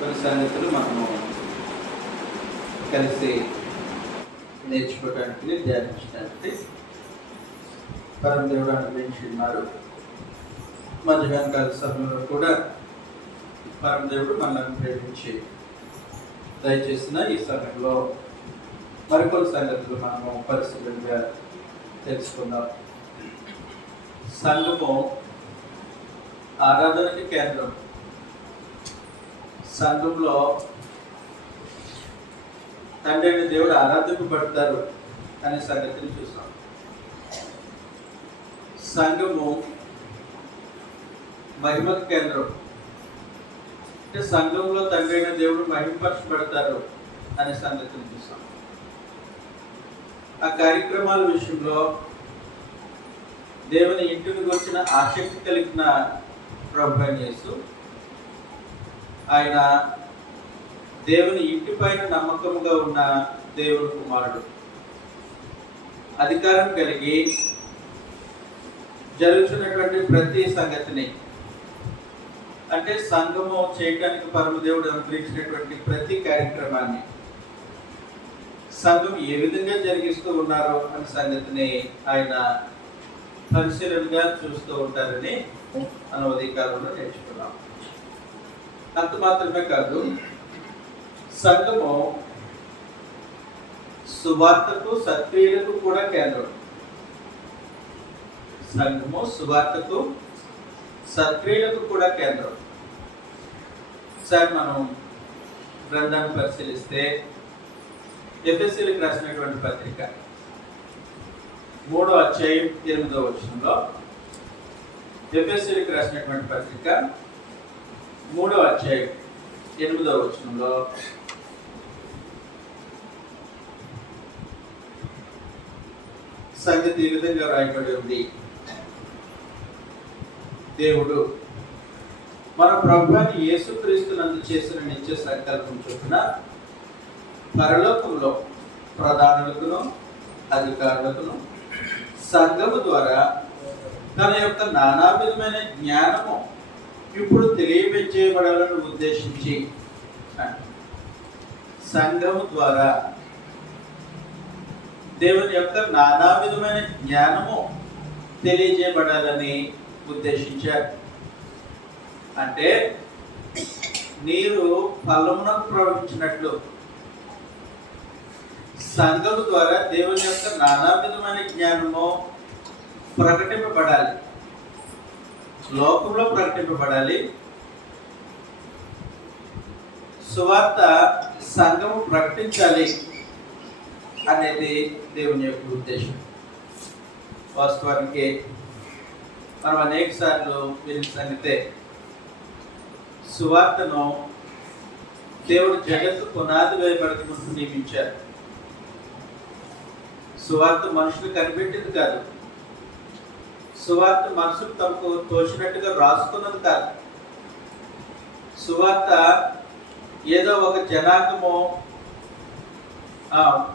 కొన్ని సంగతులు మనము కలిసి నేర్చుకోవడానికి ధ్యానించడానికి పరమదేవుడు అనుగ్రహించి ఉన్నారు. మధ్యాహ్న కాల సమయంలో కూడా పరమదేవుడు మనల్ని ప్రేమించి దయచేసిన ఈ సమయంలో మరికొన్ని సంగతులు మనము పరిశీలనగా తెలుసుకుందాం. సంఘము ఆరాధనకి కేంద్రం. సంఘంలో తండ్రి దేవుడు ఆరాధింపబడతారు అనే సంగతిని చూసాం. సంఘము మహిమకు కేంద్రం. అంటే సంఘంలో తండ్రి అయిన దేవుడు మహిమపరచబడతారు అనే సంగతిని చూసాం. ఆ కార్యక్రమాల విషయంలో దేవుని ఇంటిని గురించిన ఆసక్తి కలిగిన ప్రభు అయిన యేసు, ఆయన దేవుని ఇంటి పైన నమ్మకముగా ఉన్న దేవుని కుమారుడు, అధికారం కలిగి జరుగుతున్నటువంటి ప్రతి సంగతిని, అంటే సంఘము చేయడానికి పరమదేవుడు అనుగ్రహించినటువంటి ప్రతి కార్యక్రమాన్ని సంఘం ఏ విధంగా జరిగిస్తూ ఉన్నారో అనే సంగతిని ఆయన పరిశీలనగా చూస్తూ ఉంటారని మనం ఉదయకాలంలో నేర్చుకున్నాం. అంత మాత్రమే కాదు, సంఘము సువార్తకు సత్క్రియలకు కూడా కేంద్రం. సంఘము సువార్తకు సత్క్రియలకు కూడా కేంద్రం. సార్ మనం గ్రంథాన్ని పరిశీలిస్తే ఎఫెసీయులకు రాసినటువంటి పత్రిక 3వ అధ్యాయం 8వ వచనంలో, ఎఫెసీయులకు రాసినటువంటి పత్రిక 3వ అధ్యాయం 8వ వచనంలో సంగతి ఈ విధంగా రాయబడి ఉంది. దేవుడు మన ప్రభువైన యేసుక్రీస్తునందు చేసిన నిత్య సంకల్పం చొప్పున పరలోకంలో ప్రధానులకును అధికారులకును సంఘము ద్వారా తన యొక్క నానా విధమైన జ్ఞానము ఇప్పుడు తెలియజేయబడాలని ఉద్దేశించి, సంఘము ద్వారా దేవుని యొక్క నానా విధమైన జ్ఞానము తెలియజేయబడాలని ఉద్దేశించారు. అంటే నీరు ఫలమునకు ప్రవహించినట్లు సంఘము ద్వారా దేవుని యొక్క నానా విధమైన జ్ఞానము ప్రకటింపబడాలి, లోకంలో ప్రకటింపబడాలి. సువార్త సంఘము ప్రకటించాలి అనేది దేవుని యొక్క ఉద్దేశం. వాస్తవానికి మనం అనేక సార్లు విని సంగతే, సువార్తను దేవుడు జగత్తు పునాది వేయబడక ముందు నియమించారు. సువార్త మనుషులు కనిపెట్టింది కాదు, సువార్త మనుషులు తమకు తోచినట్టుగా రాసుకున్నది కాదు, సువార్త ఏదో ఒక జనాంగము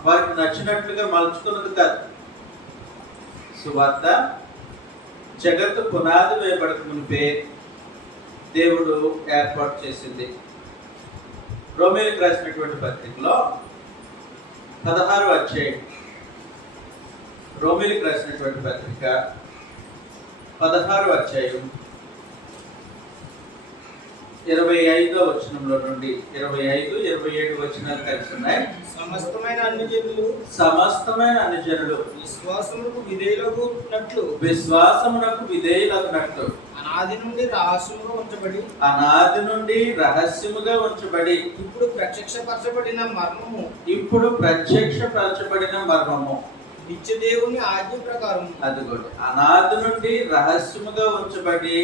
వారికి నచ్చినట్లుగా మలుచుకున్నది కాదు. సువార్త జగత్తు పునాది వేయబడక మునిపే దేవుడు ఏర్పాటు చేసింది. రోమీయులకు రాసినటువంటి పత్రికలో 16వ అధ్యాయం, రోమీయులకు రాసినటువంటి పత్రిక 16వ అధ్యాయం 25వ వచనంలో నుండి 25, 27 వచనాలు కలిసి ఉన్నాయి. సమస్తమైన అన్ని జనులు విశ్వాసమునకు విధేయులగునట్లు అనాది నుండి రహస్యముగా ఉంచబడి ఇప్పుడు ప్రత్యక్షపరచబడిన మర్మము నిత్య దేవుని ఆజ్ఞ ప్రకారం, అదిగోండి, అనాది నుండి రహస్యముగా ఉంచబడి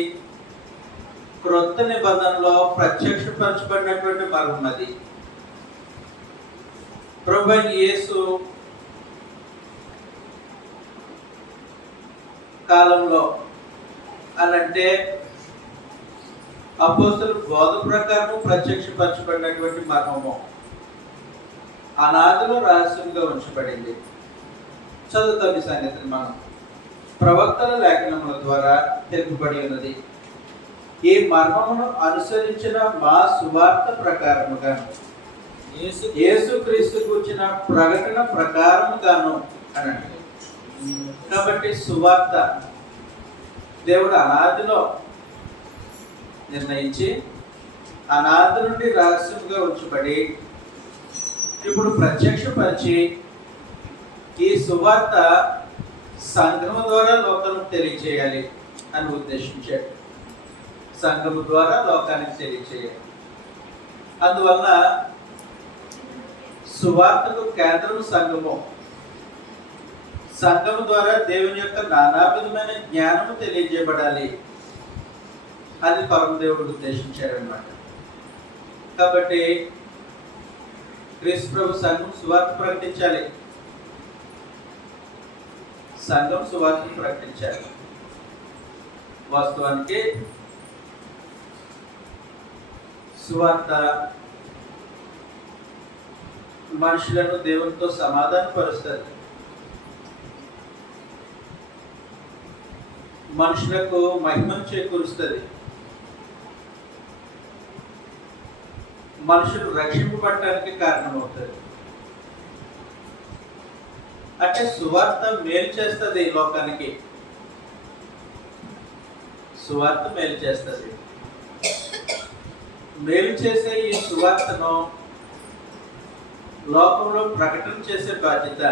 క్రొత్త నిబంధనలో ప్రత్యక్షపరచబడినటువంటి మర్మం అది. ప్రభువైన యేసు కాలంలో అనంటే అపోస్తలుల బోధ ప్రకారం ప్రత్యక్షపరచబడినటువంటి మర్మము అనాదిలో రహస్యంగా ఉంచబడింది. చదువుతాం ఈ సంగతిని మనం. ప్రవక్తల లేఖనముల ద్వారా తెలుపబడి ఉన్నది. ఈ మర్మమును అనుసరించిన మా సువార్త ప్రకారముగా యేసుక్రీస్తు కూర్చిన ప్రకటన ప్రకారముగాను అనండి. కాబట్టి సువార్త దేవుడు అనాదిలో నిర్ణయించి అనాది నుండి రహస్యంగా ఉంచబడి ఇప్పుడు ప్రత్యక్షపరిచి ఈ సువార్త సంఘము ద్వారా లోకానికి తెలియచేయాలి అని ఉద్దేశించాడు. సంఘము ద్వారా లోకానికి తెలియచేయాలి. అందువల్ల సువార్తకు కేంద్రము సంఘము. సంఘము ద్వారా దేవుని యొక్క నానావిధమైన జ్ఞానము తెలియజేయబడాలి. అది పరమదేవుడు ఉద్దేశించాడనమాట. కాబట్టి క్రీస్తు ప్రభు సంఘం సువార్త ప్రకటించాలి. సంఘం సువార్తను ప్రకటించాలి. వాస్తవానికి సువార్త మనుషులను దేవునితో సమాధానపరుస్తుంది. మనుషులకు మహిమను చేకూరుస్తుంది. మనుషులు రక్షింపబడటానికి కారణమవుతుంది. అంటే సువార్త మేలు చేస్తుంది లోకానికి. సువార్త మేలు చేస్తుంది. మేలు చేసే ఈ సువార్తను లోకంలో ప్రకటన చేసే బాధ్యత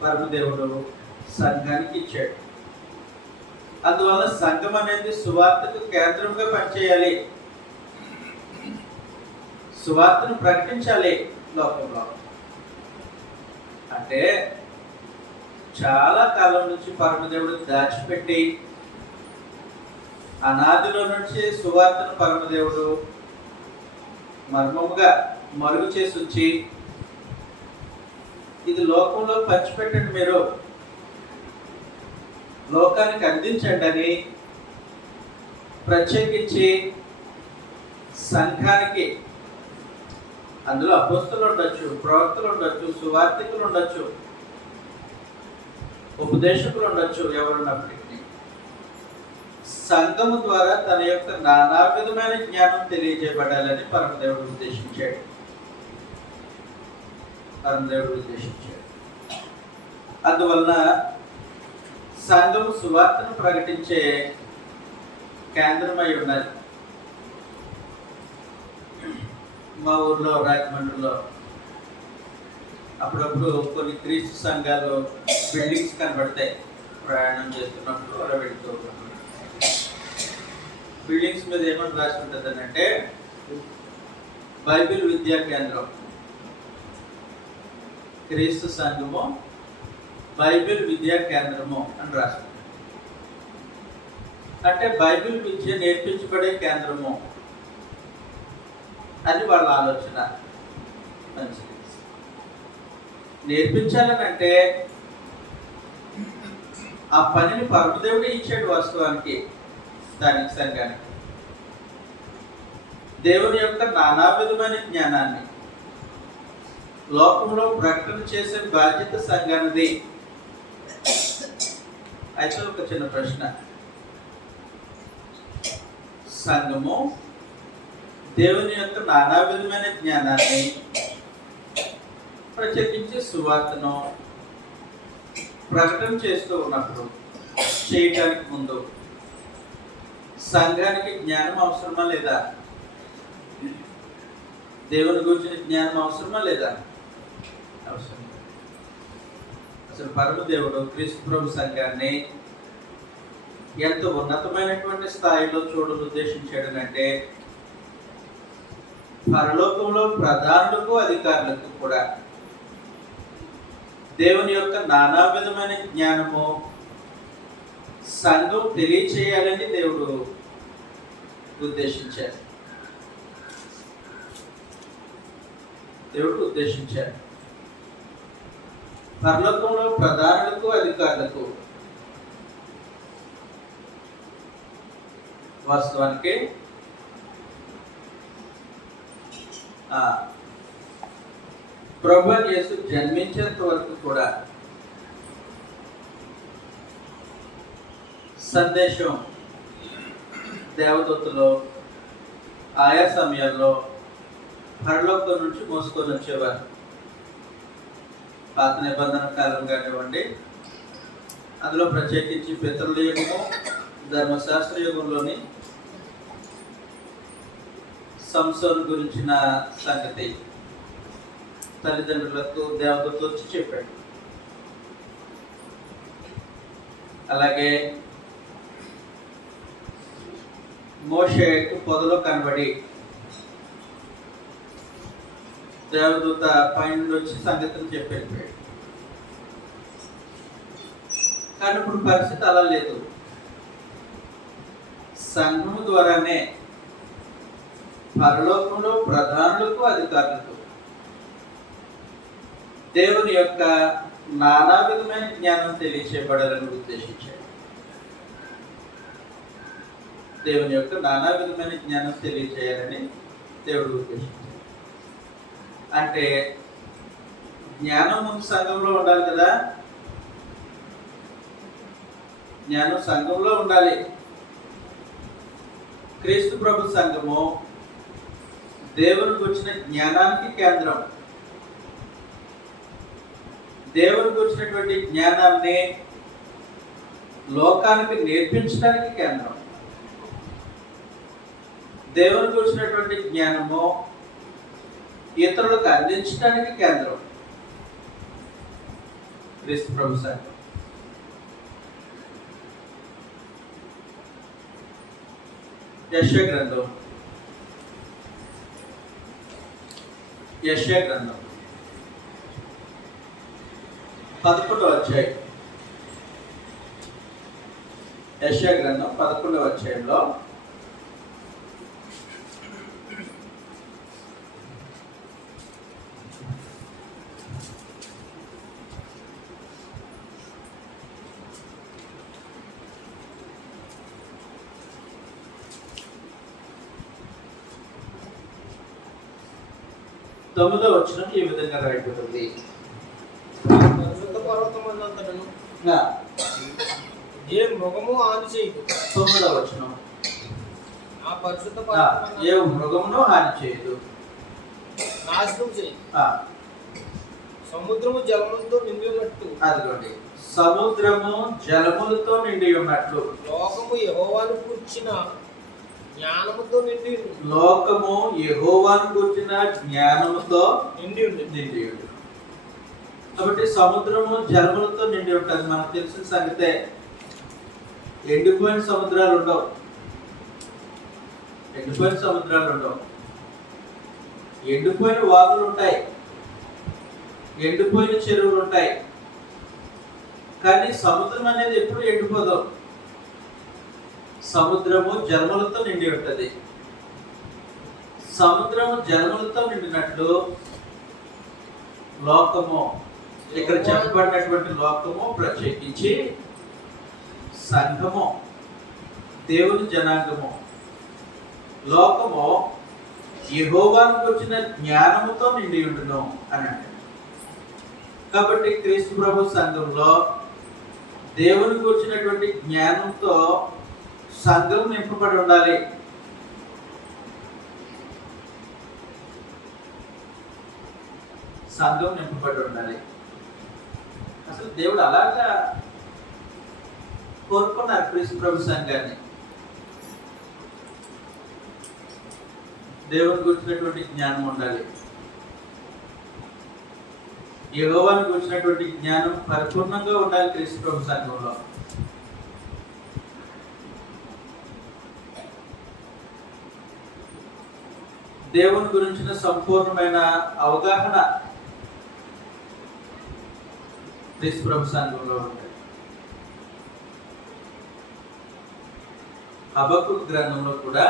పరమదేవుడు సంఘానికి ఇచ్చాడు. అందువల్ల సంఘం అనేది సువార్తకు కేంద్రంగా పనిచేయాలి. సువార్తను ప్రకటించాలి లోకంలో. అంటే చాలా కాలం నుంచి పరమదేవుడు దాచిపెట్టి అనాదిలో నుంచి సువార్తను పరమదేవుడు మర్మముగా మరుగు చేసి ఉంచి ఇది లోకంలో పంచిపెట్టండి, మీరు లోకానికి అందించండి అని ప్రత్యేకించి సంఘానికి, అందులో అపోస్తలు ఉండొచ్చు, ప్రవక్తలు ఉండొచ్చు, సువార్తికులు ఉండొచ్చు, ఉపదేశకులు ఉండొచ్చు, ఎవరున్నప్పటికీ సంఘము ద్వారా తన యొక్క నానా విధమైన జ్ఞానం తెలియజేయబడాలని పరమదేవుడు ఉద్దేశించాడు. అందువలన సంఘము సువార్తను ప్రకటించే కేంద్రమై ఉన్నది. మా ఊర్లో రాజమండ్రిలో అప్పుడప్పుడు కొన్ని క్రీస్తు సంఘాలు బిల్డింగ్స్ కనబడతాయి. ప్రయాణం చేస్తున్నప్పుడు అలా వెళుతూ బిల్డింగ్స్ మీద ఏమని రాసి ఉంటుంది అంటే బైబిల్ విద్యా కేంద్రం, క్రీస్తు సంఘము బైబిల్ విద్యా కేంద్రము అని రాస్తుంది. అంటే బైబిల్ విద్య నేర్పించబడే కేంద్రము అని వాళ్ళ ఆలోచన. మంచిది. నేర్పించాలనంటే ఆ పనిని పరమదేవుడే ఇచ్చాడు వాస్తవానికి స్థానిక సంఘానికి. దేవుని యొక్క నానా విధమైన జ్ఞానాన్ని లోకంలో ప్రకటన చేసే బాధ్యత సంఘానిది. అయితే ఒక చిన్న ప్రశ్న, సంఘము దేవుని యొక్క నానా విధమైన జ్ఞానాన్ని ప్రత్యేకించి సువార్తను ప్రకటన చేస్తూ ఉన్నప్పుడు చేయటానికి ముందు సంఘానికి జ్ఞానం అవసరమా లేదా? దేవుని గురించిన జ్ఞానం అవసరమా లేదా? అవసరం. అసలు పరమదేవుడు క్రీస్తు ప్రభు సంఘాన్ని ఎంత ఉన్నతమైనటువంటి స్థాయిలో చూడని ఉద్దేశించాడనంటే పరలోకంలో ప్రధానులకు అధికారులకు కూడా దేవుని యొక్క నానా విధమైన జ్ఞానము సంఘం తెలియచేయాలని దేవుడు ఉద్దేశించారు. పరలోకంలో ప్రధానులకు అధికారులకు వాస్తవానికి ప్రభువు యేసు జన్మించేంత వరకు కూడా సందేశం దేవదూతలు ఆయా సమయాల్లో పరలోకం నుంచి మోసుకొని వచ్చేవారు. పాత నిబంధన కాలం కానివ్వండి, అందులో ప్రత్యేకించి పితరుల యుగము, ధర్మశాస్త్ర యుగంలోని సంసోను గురించిన సంగతి తల్లిదండ్రులకు దేవదూత వచ్చి చెప్పాడు. అలాగే మోషేకు పొదలో కనబడి దేవదూత పైన వచ్చి సంగతిని చెప్పాడు. కానీ ఇప్పుడు పరిస్థితి అలా లేదు. సంఘము ద్వారానే పరలోకంలో ప్రధానులకు అధికారులకు దేవుని యొక్క నానా విధమైన జ్ఞానం తెలియచేయబడాలని ఉద్దేశించాడు. దేవుని యొక్క నానా విధమైన జ్ఞానం తెలియచేయాలని దేవుడు ఉద్దేశించాడు. అంటే జ్ఞానం ముందు సంఘంలో ఉండాలి కదా. జ్ఞానం సంఘంలో ఉండాలి. క్రీస్తు ప్రభు సంఘము దేవునికి వచ్చిన జ్ఞానానికి కేంద్రం. దేవునికి వచ్చినటువంటి జ్ఞానాన్ని లోకానికి నేర్పించడానికి కేంద్రం. దేవునికి వచ్చినటువంటి జ్ఞానము ఇతరులకు అందించడానికి కేంద్రం క్రీస్తు ప్రభు సంఘం. యెషయా గ్రంథం 11వ అధ్యాయం. యెషయా గ్రంథం 11వ అధ్యాయంలో తొమ్మిదో వచనం ఈ విధంగా రాయబడింది. పరిశుద్ధ పర్వతమందంతటను నా ఏ మృగము హాని చేయదు. తొమ్మిదో వచనం. ఆ పరిశుద్ధ ఏ మృగమును హాని చేయదు, నాశనం చేయదు. ఆ, సముద్రము జలములతో నిండి ఉన్నట్టు అదిగోండి, సముద్రము జలములతో నిండి ఉన్నట్లు లోకము యెహోవాను కూర్చిన జ్ఞానముతో నిండి లోకము యెహోవాను గురించిన జ్ఞానముతో నిండి ఉంది. నిండి ఉంది. కాబట్టి సముద్రము జలములతో నిండి ఉంటుంది. మనకు తెలిసిన సంగతే. ఎండిపోయిన సముద్రాలు ఉండవు. ఎండిపోయిన సముద్రాలు ఉండవు. ఎండిపోయిన వాగులు ఉంటాయి, ఎండిపోయిన చెరువులు ఉంటాయి. కానీ సముద్రం అనేది ఎప్పుడు ఎండిపోదు. సముద్రము జలములతో నిండి ఉంటుంది. సముద్రము జలములతో నిండినట్లు లోకము, ఇక్కడ చెప్పబడినటువంటి లోకము ప్రత్యేకించి సంఘము, దేవుని జనాంగము, లోకము యెహోవాను గురించిన జ్ఞానముతో నిండి ఉండును అని అంటారు. కాబట్టి క్రీస్తు ప్రభు సంఘంలో దేవుని గురించినటువంటి జ్ఞానంతో సంఘం నింపబడి ఉండాలి. సంఘం నింపబడి ఉండాలి. అసలు దేవుడు అలాగా కోరుకున్నారు క్రీస్తు ప్రభు సంఘాన్ని. దేవుని గురించినటువంటి జ్ఞానం ఉండాలి. యెహోవాను గురించినటువంటి జ్ఞానం పరిపూర్ణంగా ఉండాలి క్రీస్తు ప్రభు సంఘంలో. దేవుని గురించిన సంపూర్ణమైన అవగాహన క్రీస్తు ప్రభు సంఘంలో ఉంటాయి. హబక్కూకు గ్రంథంలో కూడా,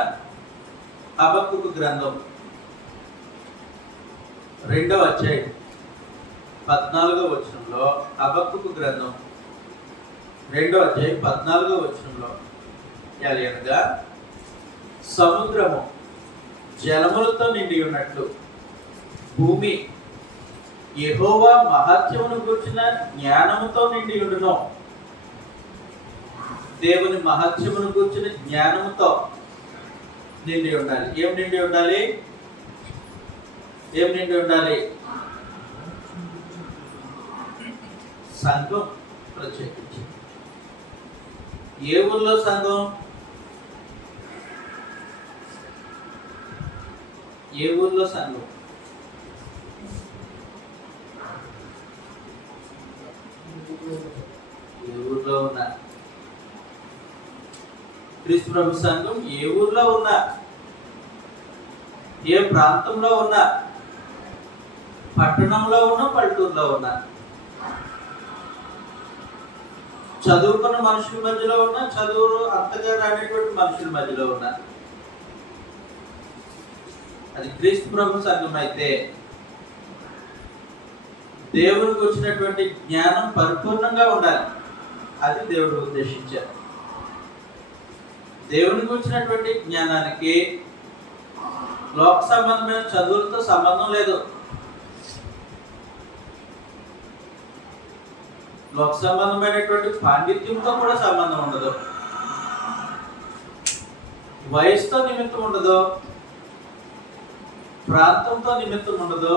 హబక్కూకు గ్రంథం 2వ అధ్యాయం 14వ వచనంలో, హబక్కూకు గ్రంథం 2వ అధ్యాయం 14వ వచనంలో ఎలాగనగా సముద్రము జలములతో నిండి ఉన్నట్లు భూమి యెహోవా మహత్యమును గురించిన జ్ఞానముతో నిండి ఉండును. దేవుని మహత్యమును కూర్చుని జ్ఞానముతో నిండి ఉండాలి. ఏం నిండి ఉండాలి? ఏం నిండి ఉండాలి? సంఘం ప్రత్యేకించి. ఏ ఊర్లో సంఘం? ఏ ఊర్లో సంఘం? ఏ ఊర్లో ఉన్నా క్రీస్తు ప్రభు సంఘం ఏ ఊర్లో ఉన్నా, ఏ ప్రాంతంలో ఉన్నా, పట్టణంలో ఉన్నా, పల్లెటూరులో ఉన్నా, చదువుకున్న మనుషుల మధ్యలో ఉన్నా, చదువు అంతగా రానటువంటి మనుషుల మధ్యలో ఉన్నా, అది క్రీస్తు ప్రభు సంఘం అయితే దేవునికి వచ్చినటువంటి జ్ఞానం పరిపూర్ణంగా ఉండాలి. అది దేవుడు ఉద్దేశించారు. దేవునికి వచ్చినటువంటి జ్ఞానానికి లోక సంబంధమైన చదువులతో సంబంధం లేదు. లోక సంబంధమైనటువంటి పాండిత్యంతో కూడా సంబంధం ఉండదు. వయసుతో నిమిత్తం ఉండదు, ప్రాంతంతో నిమిత్తం ఉండదు.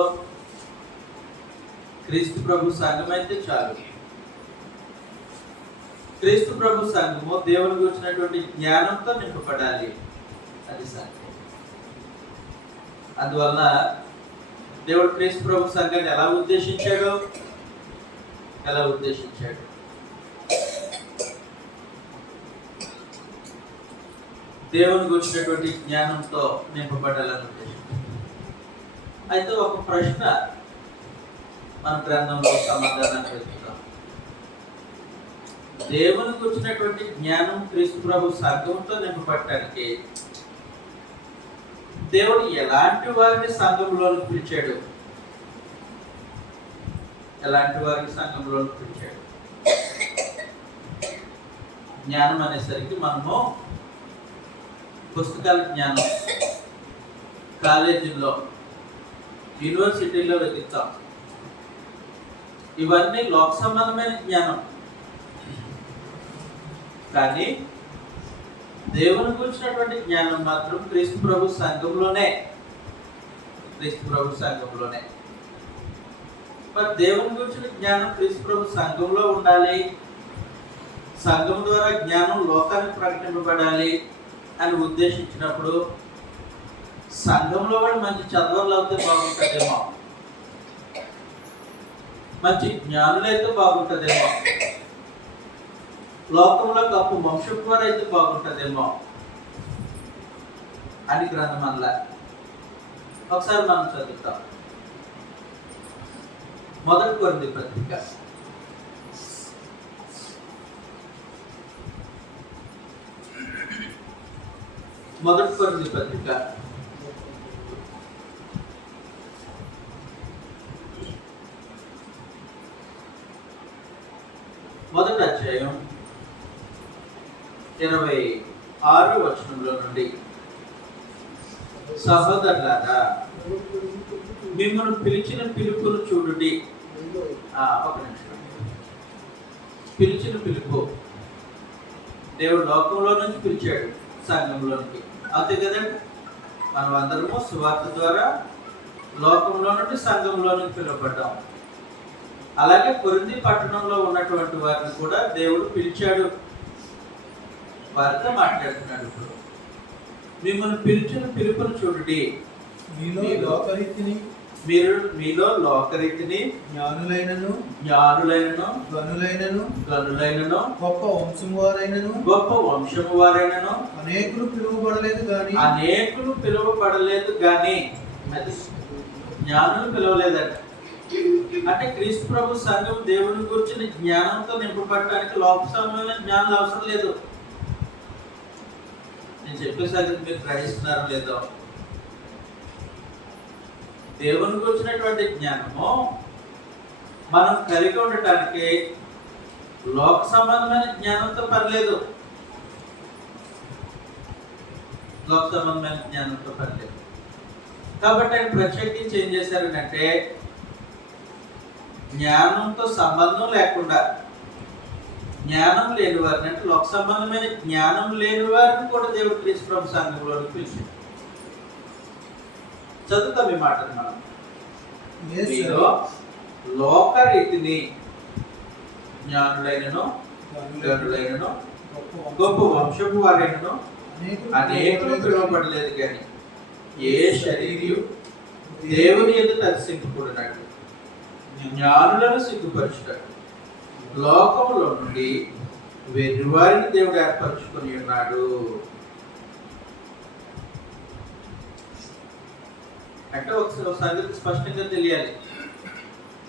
క్రీస్తు ప్రభు సంఘం అయితే చాలు. క్రీస్తు ప్రభు సంఘము దేవునికి వచ్చినటువంటి జ్ఞానంతో నింపబడాలి. అది సంఘం. అందువల్ల దేవుడు క్రీస్తు ప్రభు సంఘాన్ని ఎలా ఉద్దేశించాడు? దేవునికి వచ్చినటువంటి జ్ఞానంతో నింపబడాలని ఉద్దేశించాడు. అయితే ఒక ప్రశ్న మన గ్రంథంలో సమాధానాన్ని వెతుకుతాం. దేవునికి వచ్చినటువంటి జ్ఞానం క్రీస్తు ప్రభు సంఘంతో నింపబడటానికి దేవుడు ఎలాంటి వారిని సంఘంలోకి పిలిచాడు? ఎలాంటి వారిని సంఘంలోకి పిలిచాడు? జ్ఞానం అనేసరికి మనము పుస్తకాల జ్ఞానం కాలేజీల్లో, యూనివర్సిటీల్లో వెతుకుతాం. ఇవన్నీ లోక సంబంధమైన జ్ఞానం. కానీ దేవుని గురించినటువంటి జ్ఞానం మాత్రం క్రీస్తు ప్రభు సంఘంలోనే. మరి దేవుని గురించిన జ్ఞానం క్రీస్తు ప్రభు సంఘంలో ఉండాలి, సంఘం ద్వారా జ్ఞానం లోకానికి ప్రకటింపబడాలి అని ఉద్దేశించినప్పుడు సంఘంలో వాళ్ళు మంచి చదవర్లు అయితే బాగుంటుందేమో, మంచి జ్ఞానులైతే బాగుంటుందేమో, లోకంలో గొప్ప వంశపు వారు అయితే బాగుంటుందేమో అని గ్రంథం అనలా. ఒకసారి మనం చదువుతాం. 1 కొరింథీ పత్రిక 1 కొరింథీ పత్రిక 1వ అధ్యాయం 26వ వచనంలో నుండి, సహోదరులారా మిమ్మల్ని పిలిచిన పిలుపును చూడండి. ఒక నిమిషం. పిలిచిన పిలుపు దేవుడు లోకంలో నుంచి పిలిచాడు సంఘంలోనికి, అంతే కదండి. మనం అందరము సువార్త ద్వారా లోకంలో నుండి సంఘంలో నుంచి పిలువబడ్డాం. అలాగే కొరింథీ పట్టణంలో ఉన్నటువంటి వారిని కూడా దేవుడు పిలిచాడు. వారితో మాట్లాడుతున్నాడు. ఇప్పుడు మిమ్మల్ని పిలిచిన పిలుపును చూడండి. మీలో లోకరీతిని జ్ఞానులైనను గొప్ప వంశము వారైనను అనేకులు పిలువబడలేదు గాని అది జ్ఞానులు పిలవలేదంట. అంటే క్రీస్తు ప్రభు సంఘం దేవుని గురించిన జ్ఞానంతో నింపబడటానికి లోక సంబంధమైన జ్ఞానం అవసరం లేదు. నేను చెప్పేసరికి మీరు గ్రహిస్తున్నారో లేదో. దేవుని గురించినటువంటి జ్ఞానము మనం కలిగి ఉండటానికి లోక సంబంధమైన జ్ఞానంతో పనిలేదు. కాబట్టి ఆయన ప్రత్యేకించి ఏం చేశారనంటే, జ్ఞానంతో సంబంధం లేకుండా జ్ఞానం లేని వారిని, అంటే లోక సంబంధమైన జ్ఞానం లేని వారిని కూడా దేవుడు క్రీస్తు ప్రభు సంఘంలోకి పిలిచాడు. చదువుతాం ఈ మాటను మనం. మీలో లోకరీతిని జ్ఞానులైనను గనులైనను గొప్ప వంశపు వారైనను అనేకులు పిలువబడలేదు, కానీ ఏ శరీరం దేవుని ఎదుట అతిశయింపకూడనట్టు జ్ఞానులను సిగ్గుపరచుతాడు. లోకములో నుండి వెర్రివారిని దేవుడు ఏర్పరచుకొని ఉన్నాడు. అంటే ఒక సంగతి స్పష్టంగా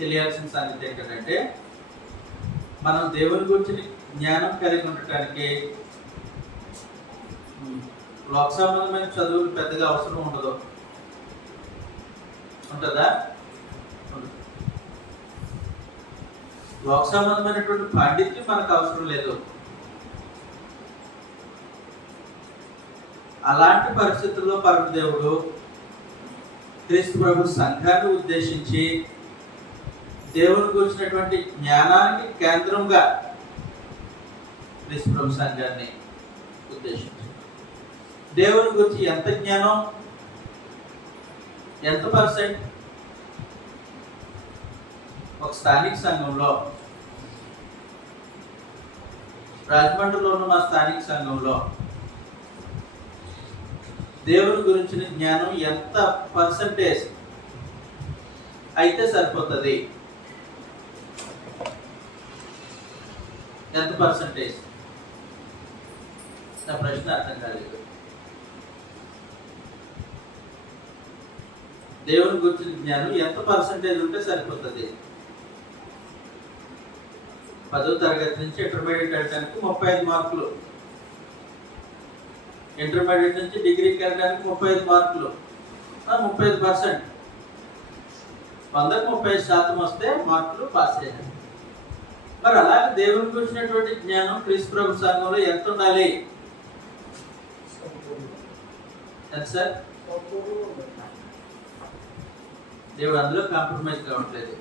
తెలియాల్సిన సంగతి ఏంటంటే, మనం దేవుని గురించి జ్ఞానం కలిగి ఉండటానికి లోక సంబంధమైన చదువులు పెద్దగా అవసరం ఉండదు. ఉంటుందా? లోక సంబంధమైనటువంటి పాండిత్యం మనకు అవసరం లేదు. అలాంటి పరిస్థితుల్లో పరమదేవుడు క్రీస్తు ప్రభు సంఘాన్ని ఉద్దేశించి దేవుని గురించినటువంటి జ్ఞానానికి కేంద్రంగా క్రీస్తు ప్రభు సంఘాన్ని ఉద్దేశించి దేవుని గురించి ఎంత జ్ఞానం, ఎంత పర్సెంట్? ఒక స్థానిక సంఘంలో, రాజమండ్రిలో ఉన్న మా స్థానిక సంఘంలో దేవుని గురించిన జ్ఞానం ఎంత పర్సంటేజ్ అయితే సరిపోతుంది? ఎంత పర్సంటేజ్? నా ప్రశ్న అర్థం కాలేదు. దేవుని గురించిన జ్ఞానం ఎంత పర్సంటేజ్ ఉంటే సరిపోతుంది? 10వ తరగతి నుంచి ఇంటర్మీడియట్ వెళ్ళడానికి 35 మార్కులు, ఇంటర్మీడియట్ నుంచి డిగ్రీకి వెళ్ళడానికి 35 మార్కులు, 35%. 100కు 35% వస్తే మార్కులు పాస్ అయ్యారు. మరి అలాగే దేవుని గురించినటువంటి జ్ఞానం క్రీస్తు ప్రభు సంఘంలో ఎంత ఉండాలి? ఎంత సార్? దేవుడు అందులో కాంప్రమైజ్ కావట్లేదు.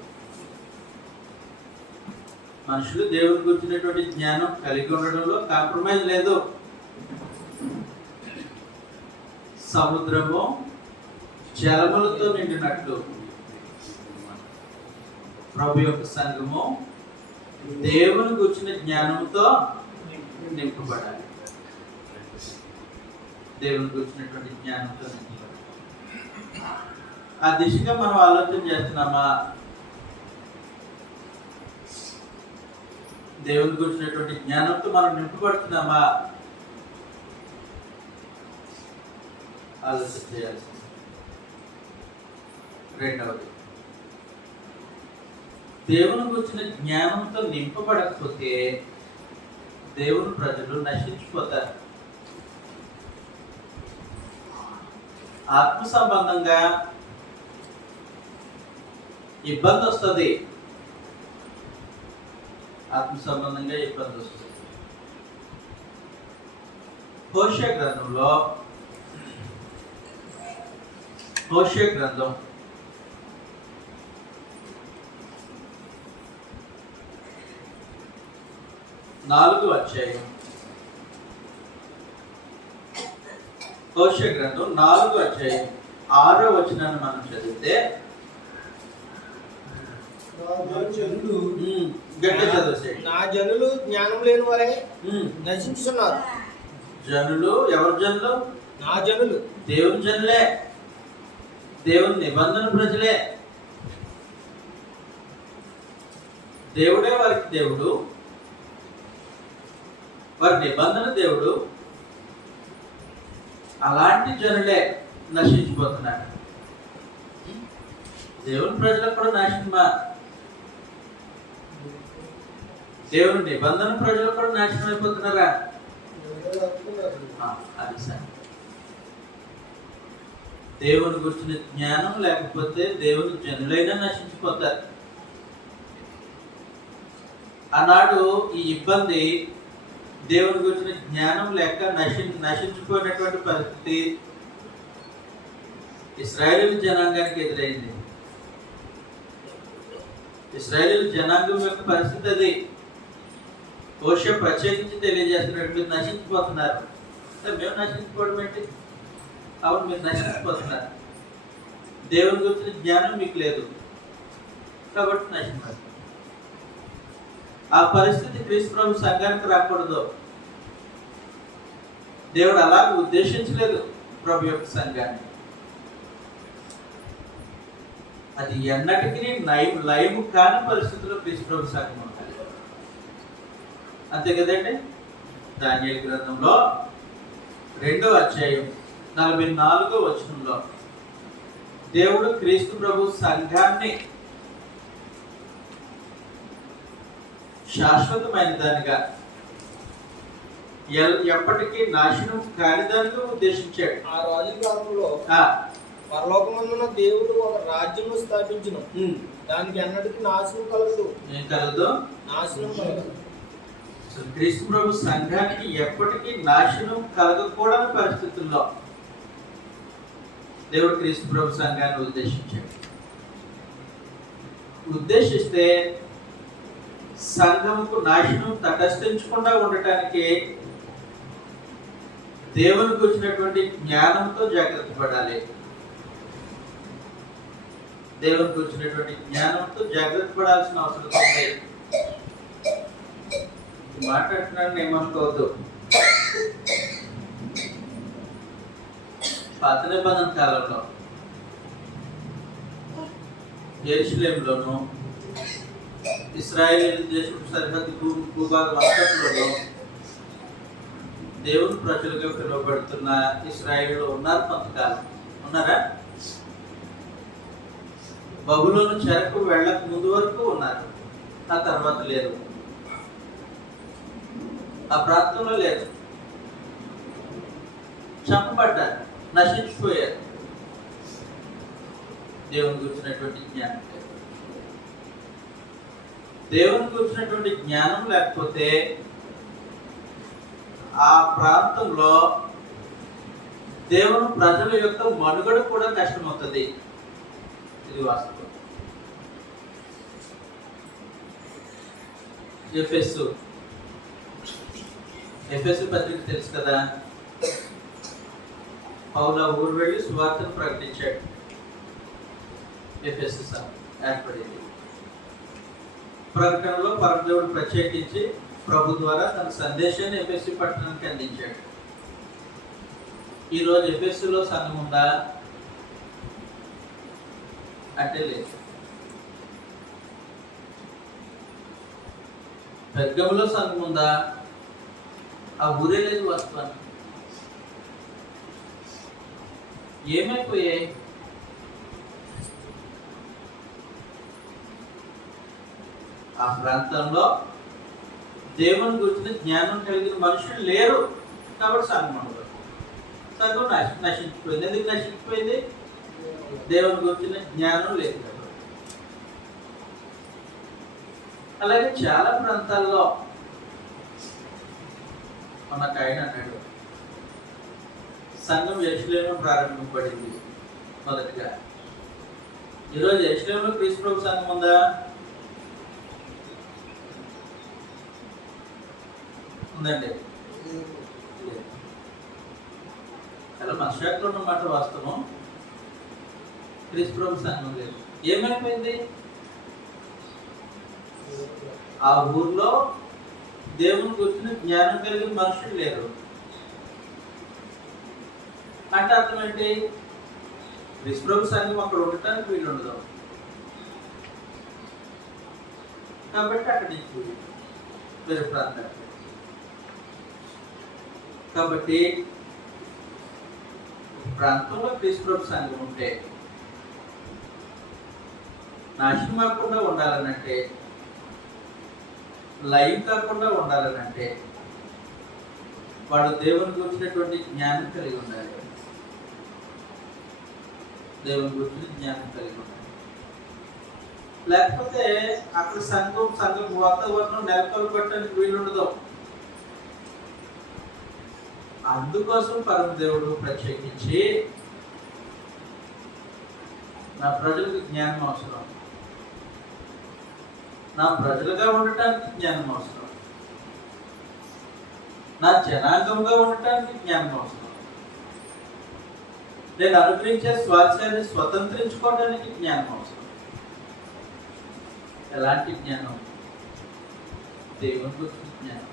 మనుషులు దేవుని గురించినటువంటి జ్ఞానం కలిగి ఉండడంలో కాంప్రమైజ్ లేదు. సముద్రము జలములతో నిండినట్లు ప్రభు యొక్క సంఘము దేవుని గురించిన జ్ఞానంతో నింపబడాలి. దేవుని గురించినటువంటి జ్ఞానంతో నింపబడాలి. ఆ దిశగా మనం ఆలోచన చేస్తున్నామా? దేవుని గురించినటువంటి జ్ఞానంతో మనం నింపబడుతున్నామా? ఆలోచన చేయాల్సింది. రెండవది, దేవుని గురించిన జ్ఞానంతో నింపబడకపోతే దేవుని ప్రజలు నశించిపోతారు. ఆత్మ సంబంధంగా ఇబ్బంది వస్తుంది. ఆత్మ సంబంధంగా ఇబ్బంది వస్తుంది. హోషేయ గ్రంథంలో, హోషేయ గ్రంథం 4వ అధ్యాయం, హోషేయ గ్రంథం 4వ అధ్యాయం 6వ వచనాన్ని మనం చదివితే, నా జనులు జ్ఞానం లేని వారే నశించుతున్నారు. జనులు ఎవరి జనులు? నా జనులు దేవుని జనులే, దేవుని నిబంధన ప్రజలే. దేవుడే వారికి దేవుడు, వారి నిబంధన దేవుడు. అలాంటి జనులే నశించిపోతున్నారు. దేవుని ప్రజలకు కూడా నాశనమా? దేవుని నిబంధన ప్రజలు కూడా నాశనం అయిపోతున్నారా? అది సార్. దేవుని గురించిన జ్ఞానం లేకపోతే దేవుని జనులైనా నశించిపోతారు. ఆనాడు ఈ ఇబ్బంది దేవుని గురించిన జ్ఞానం లేక నశించిపోయినటువంటి పరిస్థితి ఇశ్రాయేలు జనాంగానికి ఎదురైంది. ఇశ్రాయేలు జనాంగం యొక్క పరిస్థితి అది. హోషేయ ప్రత్యేకించి తెలియజేస్తున్నాడు, మీరు నశించిపోతున్నారు. మేము నశించిపోవడం ఏంటి? అవును, మీరు నశించిపోతున్నారు. దేవుని గురించిన జ్ఞానం మీకు లేదు కాబట్టి నశించారు. ఆ పరిస్థితి క్రీస్తు ప్రభు సంఘానికి రాకూడదు. దేవుడు అలాగ ఉద్దేశించలేదు ప్రభు యొక్క సంఘాన్ని. అది ఎన్నటికీ లైవ్ కాని పరిస్థితుల్లో క్రీస్తు ప్రభు సంఘం ఉండాలి. అంతే కదండి. దానియేలు గ్రంథంలో 2వ అధ్యాయం 44వ వచనంలో దేవుడు క్రీస్తు ప్రభు సంఘాన్ని శాశ్వతమైన దానిగా, ఎప్పటికీ నాశనం కాని దానిగా ఉద్దేశించాడు. ఆ రాజుల కాలంలో పరలోకమందున దేవుడు ఒక రాజ్యం స్థాపించును, దానికి అన్నటికీ నాశనం కలగదు. ఏం కలదు? నాశనం కలగదు. క్రీస్తు ప్రభు సంఘానికి ఎప్పటికీ నాశనం కలగకూడని పరిస్థితుల్లో దేవుడు క్రీస్తు ప్రభు సంఘాన్ని ఉద్దేశించాడు. ఉద్దేశిస్తే సంఘముకు నాశనం తటస్థించకుండా ఉండటానికి దేవునికి వచ్చినటువంటి జ్ఞానంతో జాగ్రత్త పడాలి. దేవునికి వచ్చినటువంటి జ్ఞానంతో జాగ్రత్త పడాల్సిన అవసరం ఉంది. మాట్లాడుతున్నాను ఏమనుకోవద్దు. పాత నిబంధన కాలంలో యెరూషలేములోను ఇశ్రాయేలు దేశం సరిహద్దు భూభాగం అంతట్లోనూ దేవుని ప్రజలుగా పిలువబడుతున్న ఇశ్రాయేలు ఉన్నారు. కొంతకాలం ఉన్నారా? బబులోను చెరకు వెళ్ళక ముందు వరకు ఉన్నారు, ఆ తర్వాత లేరు. ఆ ప్రాంతంలో లేరు, చంపబడ్డారు, నశించిపోయారు. దేవుని గురించినటువంటి జ్ఞానం లేదు. దేవుని గురించినటువంటి జ్ఞానం లేకపోతే ఆ ప్రాంతంలో దేవుని ప్రజల యొక్క మనుగడ కూడా కష్టమవుతుంది. ఇది వాస్తవం. ఎఫెసు పత్రిక తెలుసు కదా. పౌలు ఊరు వెళ్ళి సువార్తను ప్రకటించాడు. ఎఫెసు ఏర్పడింది. ప్రకటనలో పరమదేవుడు ప్రత్యేకించి ప్రభు ద్వారా తన సందేశాన్ని ఎఫెసు పట్టణానికి అందించాడు. ఈరోజు ఎఫెసులో సంఘం ఉందా అంటే లేదు. పెర్గములో సంఘం ఉందా? ఆ ఊరే లేదు వాస్తవానికి. ఏమైపోయాయి? ఆ ప్రాంతంలో దేవుని గురించిన జ్ఞానం కలిగిన మనుషులు లేరు కాబట్టి సంఘం ఉండదు. సంఘం నశించిపోయింది. ఎందుకు నశించిపోయింది? దేవుని గురించిన జ్ఞానం లేదు కాబట్టి. అలాగే చాలా ప్రాంతాల్లో మనకు ఆయన అన్నాడు, సంఘం యెరూషలేములో ప్రారంభింపబడింది మొదటిగా. ఈరోజు యెరూషలేములో క్రీస్తు ప్రభు సంఘం ఉందా? ఉందండి. అలా మన శాఖలో ఉన్నమాట వాస్తవం. క్రీస్తు ప్రభు సంఘం లేదు. ఏమైపోయింది? ఆ ఊర్లో దేవుని గురించిన జ్ఞానం కలిగిన మనుషులు లేరు అంటే అర్థం ఏంటి? క్రీస్తు ప్రభు సంఘం అక్కడ ఉండటానికి వీలు ఉండదు కాబట్టి అక్కడి నుంచి వేరే ప్రాంతానికి. కాబట్టి ప్రాంతంలో క్రీస్తు ప్రభు సంఘం ఉంటే నాశనం కాకుండా ఉండాలనంటే, లైవ్ కాకుండా ఉండాలనంటే వాడు దేవుని గురించినటువంటి జ్ఞానం కలిగి ఉండాలి. దేవుని గురించి జ్ఞానం కలిగి ఉండాలి. లేకపోతే అక్కడ సంఘం వాతావరణం నెలకొల్పడానికి వీలుండదు. అందుకోసం పరమ దేవుడు ప్రత్యేకించి నా ప్రజలకు జ్ఞానం అవసరం, నా ప్రజలుగా ఉండటానికి జ్ఞానం అవసరం. నా జనాంగంగా ఉండటానికి జ్ఞానం అవసరం. నేను అనుగ్రహించే స్వాస్థ్యాన్ని స్వతంత్రించుకోవడానికి జ్ఞానం అవసరం. ఎలాంటి జ్ఞానం? దేవుని గురించిన జ్ఞానం,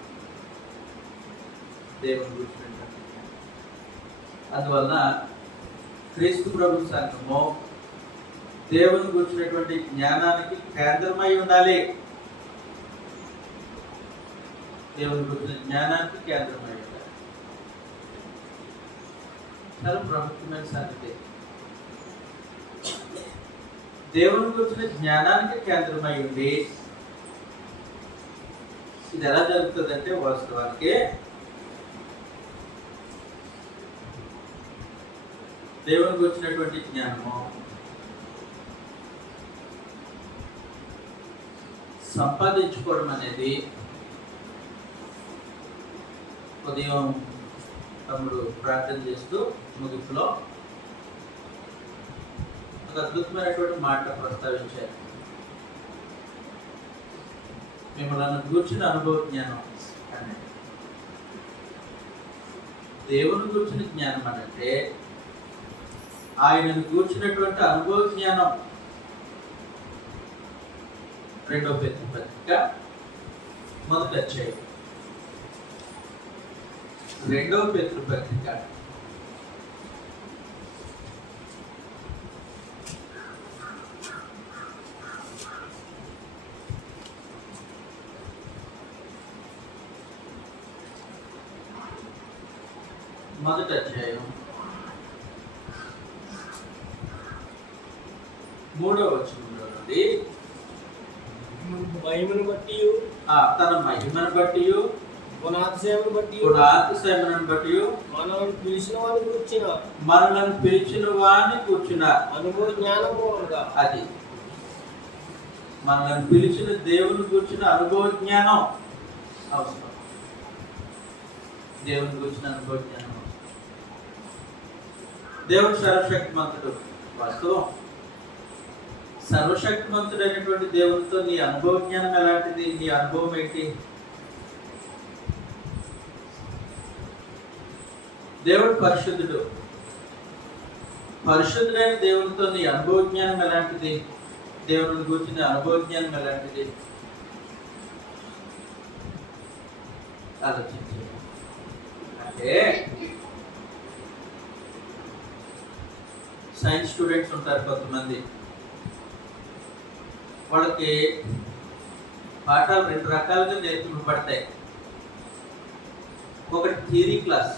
దేవుని గురించినటువంటి జ్ఞానం. అందువలన క్రీస్తు ప్రభు సంఘము దేవుని గురించినటువంటి జ్ఞానానికి కేంద్రమై ఉండాలి. దేవుని గురించిన జ్ఞానానికి కేంద్రమై ఉండాలి. చాలా ప్రాముఖ్యమైన సంగతి. దేవుని గురించిన జ్ఞానానికి కేంద్రమై ఉండి ఇది ఎలా జరుగుతుందంటే వాస్తవానికి దేవుని గురించినటువంటి జ్ఞానము సంపాదించుకోవడం అనేది ఉదయం తమ్ముడు ప్రార్థన చేస్తూ ముగింపులో ఒక అద్భుతమైనటువంటి మాట ప్రస్తావించారు. మిమ్మల్ని గూర్చిన అనుభవ జ్ఞానం అని. దేవుని గూర్చిన జ్ఞానం అంటే ఆయనను గూర్చినటువంటి అనుభవ జ్ఞానం. 2వ పేతురు పత్రిక 1వ అధ్యాయం. 2వ పేతురు పత్రిక 1వ అధ్యాయం 3వ వచనంలో నుండి మహిమను బట్టి, తన మహిమను బట్టి, గుణాతిశయమును బట్టి, మనల్ని పిలిచిన వారిని కూర్చిన అనుభవ జ్ఞానం మూలంగా, అది మనల్ని పిలిచిన దేవుని కూర్చిన అనుభవ జ్ఞానం అవసరం. దేవుని కూర్చిన అనుభవ జ్ఞానం అవసరం. దేవుడు సర్వశక్తిమంతుడు. వాస్తవం, సర్వశక్తిమంతుడైనటువంటి దేవునితో నీ అనుభవ జ్ఞానం ఎలాంటిది? నీ అనుభవం ఏంటి? దేవుడు పరిశుద్ధుడు. పరిశుద్ధుడైన దేవునితో నీ అనుభవ జ్ఞానం ఎలాంటిది? దేవుని గురించిన అనుభవ జ్ఞానం ఎలాంటిది? ఆలోచించు. అంటే సైన్స్ స్టూడెంట్స్ ఉంటారు కొంతమంది, వాళ్ళకి పాఠాలు 2 రకాలుగా నేర్పించబడతాయి. ఒకటి థియరీ క్లాస్,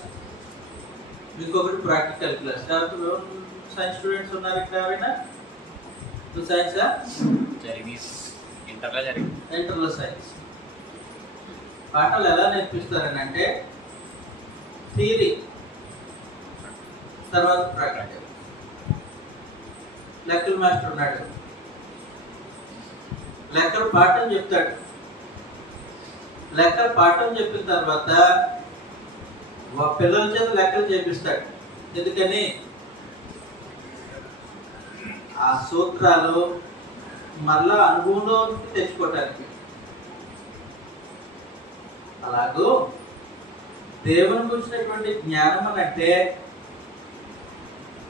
ఇంకొకటి ప్రాక్టికల్ క్లాస్. కాబట్టి సైన్స్ స్టూడెంట్స్ ఉన్నారు ఇక్కడ ఎవరైనా? సైన్సా? ఇంటర్లో సైన్స్ పాఠాలు ఎలా నేర్పిస్తారని అంటే థియరీ, తర్వాత ప్రాక్టికల్. లెక్కల మాస్టర్ ఉన్నాడు, లెక్కల పాఠం చెప్తాడు. లెక్కల పాఠం చెప్పిన తర్వాత పిల్లల చేత లెక్కలు చేపిస్తాడు. ఎందుకని? ఆ సూత్రాలు మళ్ళా అనుభవంలో తెచ్చుకోవటానికి. అలాగూ దేవుని గురించినటువంటి జ్ఞానం అని అంటే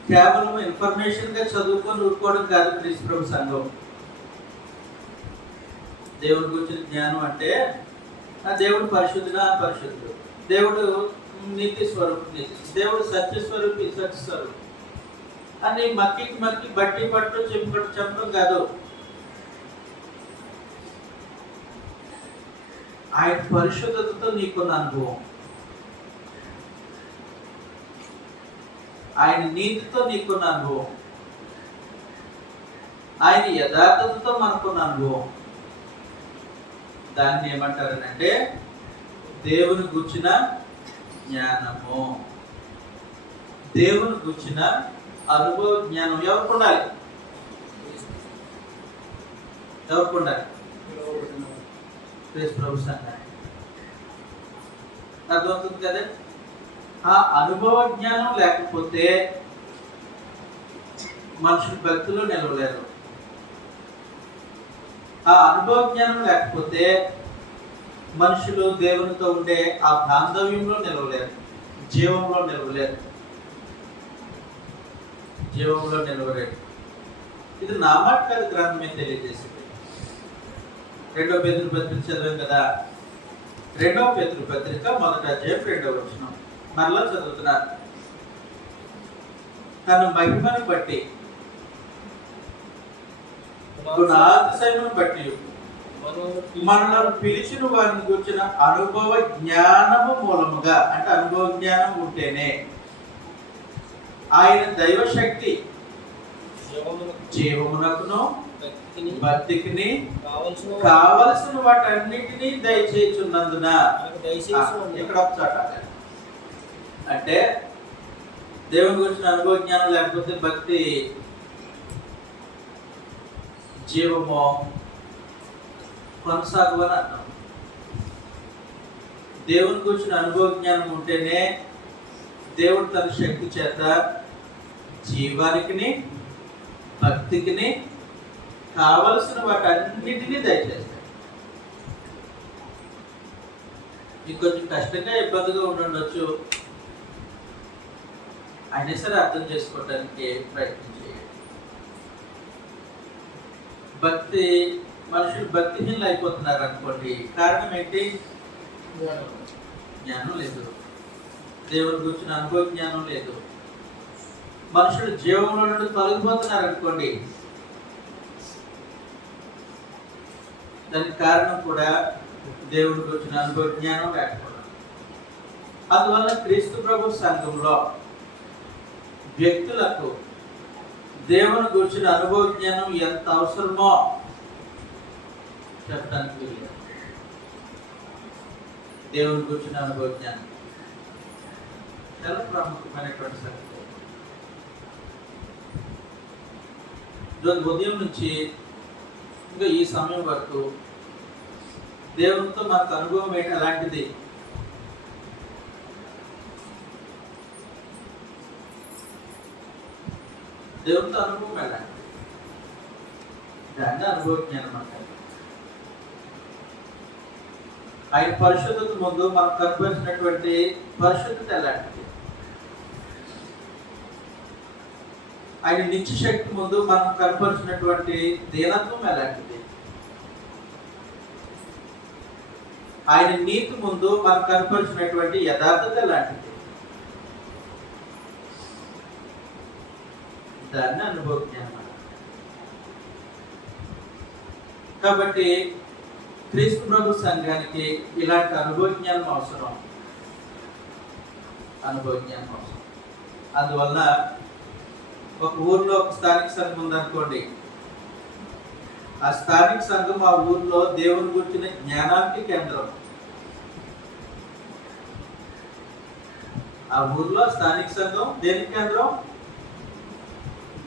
కేవలం ఇన్ఫర్మేషన్గా చదువుకొని ఊరుకోవడం కాదు. క్రీస్తు ప్రభు సంఘం దేవుని గురించిన జ్ఞానం అంటే దేవుడు పరిశుద్ధుడా? పరిశుద్ధుడు. దేవుడు నీతి స్వరూపి, దేవుడు సత్యస్వరూపి, సత్యస్వరూపి అని మక్కి బట్టి పట్టు చెప్పడం కాదు. ఆయన పరిశుద్ధతతో నీకున్న అనుభవం, ఆయన నీతితో నీకున్న అనుభవం, ఆయన యథార్థతతో మనకున్న అనుభవం, దాన్ని ఏమంటారనంటే దేవుని గుర్చిన జ్ఞానము. దేవుని గుర్చిన అనుభవ జ్ఞానం ఎవరికి ఉండాలి? ఎవరికి ఉండాలి? క్రీస్తు ప్రభు సంఘానికి. అర్థమవుతుంది కదా? ఆ అనుభవ జ్ఞానం లేకపోతే మనుషులు భక్తిలో నిలవలేరు. ఆ అనుభవ జ్ఞానం లేకపోతే మనుషులు దేవునితో ఉండే ఆ బాంధవ్యంలో నిలవలేరు, జీవంలో నిలవలేరు, జీవంలో నిలవలేరు. ఇది నా మాట కాదు, గ్రంథమే తెలియజేసింది. 2వ పేతురు పత్రిక చదివాం కదా. 2వ పేతురు పత్రిక 1వ అధ్యాయం 2వ వచనం మరలా చదువుతున్నారు. తన మహిమను బట్టి, గుణాతిశయమును బట్టి మనలను పిలిచిన వారిని గురించిన అనుభవ జ్ఞానము మూలముగా, అంటే అనుభవ జ్ఞానం ఉంటేనే ఆయన దైవశక్తి జీవమునకును భక్తికిని కావలసిన వాటన్నిటినీ దయచేయుచున్నందున, ఇక్కడ ఒకచోట అంటే దేవుని గురించిన అనుభవ జ్ఞానం లేకపోతే భక్తి జీవము కొనసాగవని అర్థం. దేవుని గురించిన అనుభవ జ్ఞానం ఉంటేనే దేవుడు తన శక్తి చేత జీవానికి భక్తికిని కావలసిన వాటన్నిటినీ దయచేస్తాడు. ఇంకొంచెం కష్టంగా ఇబ్బందిగా ఉండొచ్చు, అయినా సరే అర్థం చేసుకోవడానికి ప్రయత్నం చేయాలి. భక్తి, మనుషులు భక్తిహీనులు అయిపోతున్నారు అనుకోండి. కారణం ఏంటి? జ్ఞానం లేదు, దేవుని గురించిన అనుభవ జ్ఞానం లేదు. మనుషులు జీవంలో నుండి తొలగిపోతున్నారు అనుకోండి, దానికి కారణం కూడా దేవుని గురించిన అనుభవ జ్ఞానం లేకపోవడం. అందువల్ల క్రీస్తు ప్రభు సంఘంలో వ్యక్తులకు దేవుని గురించిన అనుభవ జ్ఞానం ఎంత అవసరమో చెప్పడానికి వీలు. దేవుని గురించిన అనుభవ జ్ఞానం చాలా ప్రాముఖ్యమైనటువంటి సంగతి. ఉదయం నుంచి ఇంకా ఈ సమయం వరకు దేవునితో మనకు అనుభవం ఏంటి? అలాంటిది దేవునితో అనుభవం ఎలాంటిది? దాన్ని అనుభవ జ్ఞానం అంటారు. ఆయన పరిశుద్ధత ముందు మనకు కనిపించినటువంటి పరిశుద్ధత ఎలాంటిది? ఆయన నిత్య శక్తి ముందు మనకు కనపరిచినటువంటి దీనత్వం ఎలాంటిది? ఆయన నీతి ముందు మనకు కనపరిచినటువంటి యథార్థత ఎలాంటిది? దాన్ని అనుభవ జ్ఞానం. కాబట్టి క్రీస్తు ప్రభు సంఘానికి ఇలాంటి అనుభవ జ్ఞానం అవసరం, అనుభవ జ్ఞానం అవసరం. అందువల్ల ఒక ఊర్లో ఒక స్థానిక సంఘం ఉందనుకోండి, ఆ స్థానిక సంఘం ఆ ఊర్లో దేవుని గురించిన జ్ఞానానికి కేంద్రం. ఆ ఊర్లో స్థానిక సంఘం దేనికి కేంద్రం?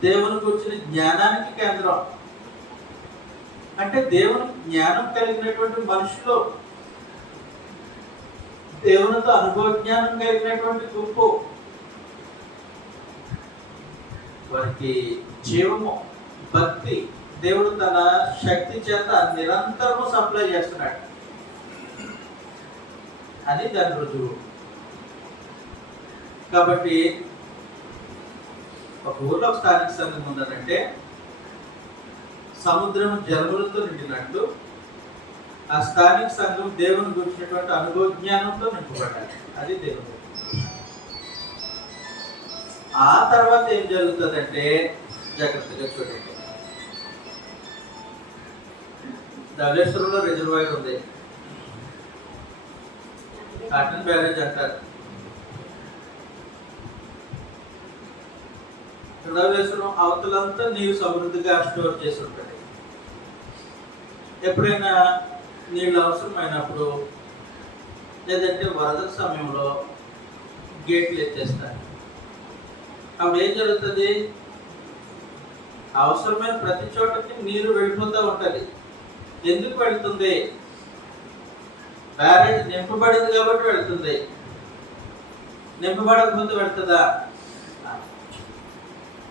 దేవుని గురించిన జ్ఞానానికి కేంద్రం. అంటే దేవుని జ్ఞానం కలిగినటువంటి మనుషులు, దేవునితో అనుభవ జ్ఞానం కలిగినటువంటి గుంపు, వారికి జీవము, భక్తి దేవుడు తన శక్తి చేత నిరంతరము సప్లై చేస్తున్నాడు. అది దాని రుజువు. కాబట్టి ఒక ఊర్లో స్థానిక సంఘం ఉందనంటే సముద్రం జలములతో నిండినట్లు ఆ స్థానిక సంఘం దేవుని గురించినటువంటి అనుభవ జ్ఞానంతో నింపబడాలి. అది దేవుని. ఆ తర్వాత ఏం జరుగుతుందంటే జాగ్రత్తగా చూడండి. ధవళేశ్వరంలో రిజర్వాయర్ ఉంది, కాటన్ బ్యారేజ్ అంటారు. ధవళేశ్వరం అవతలంతా నీరు సమృద్ధిగా స్టోర్ చేసి ఉంటుంది. ఎప్పుడైనా నీళ్ళు అవసరమైనప్పుడు లేదంటే వరద సమయంలో గేట్లు ఎత్తేస్తారు. అప్పుడు ఏం జరుగుతుంది? అవసరమైన ప్రతి చోటకి నీరు వెళ్ళిపోతూ ఉంటుంది. ఎందుకు వెళ్తుంది? బ్యారేజ్ నింపబడింది కాబట్టి వెళ్తుంది. నింపబడకపోతే వెళ్తుందా?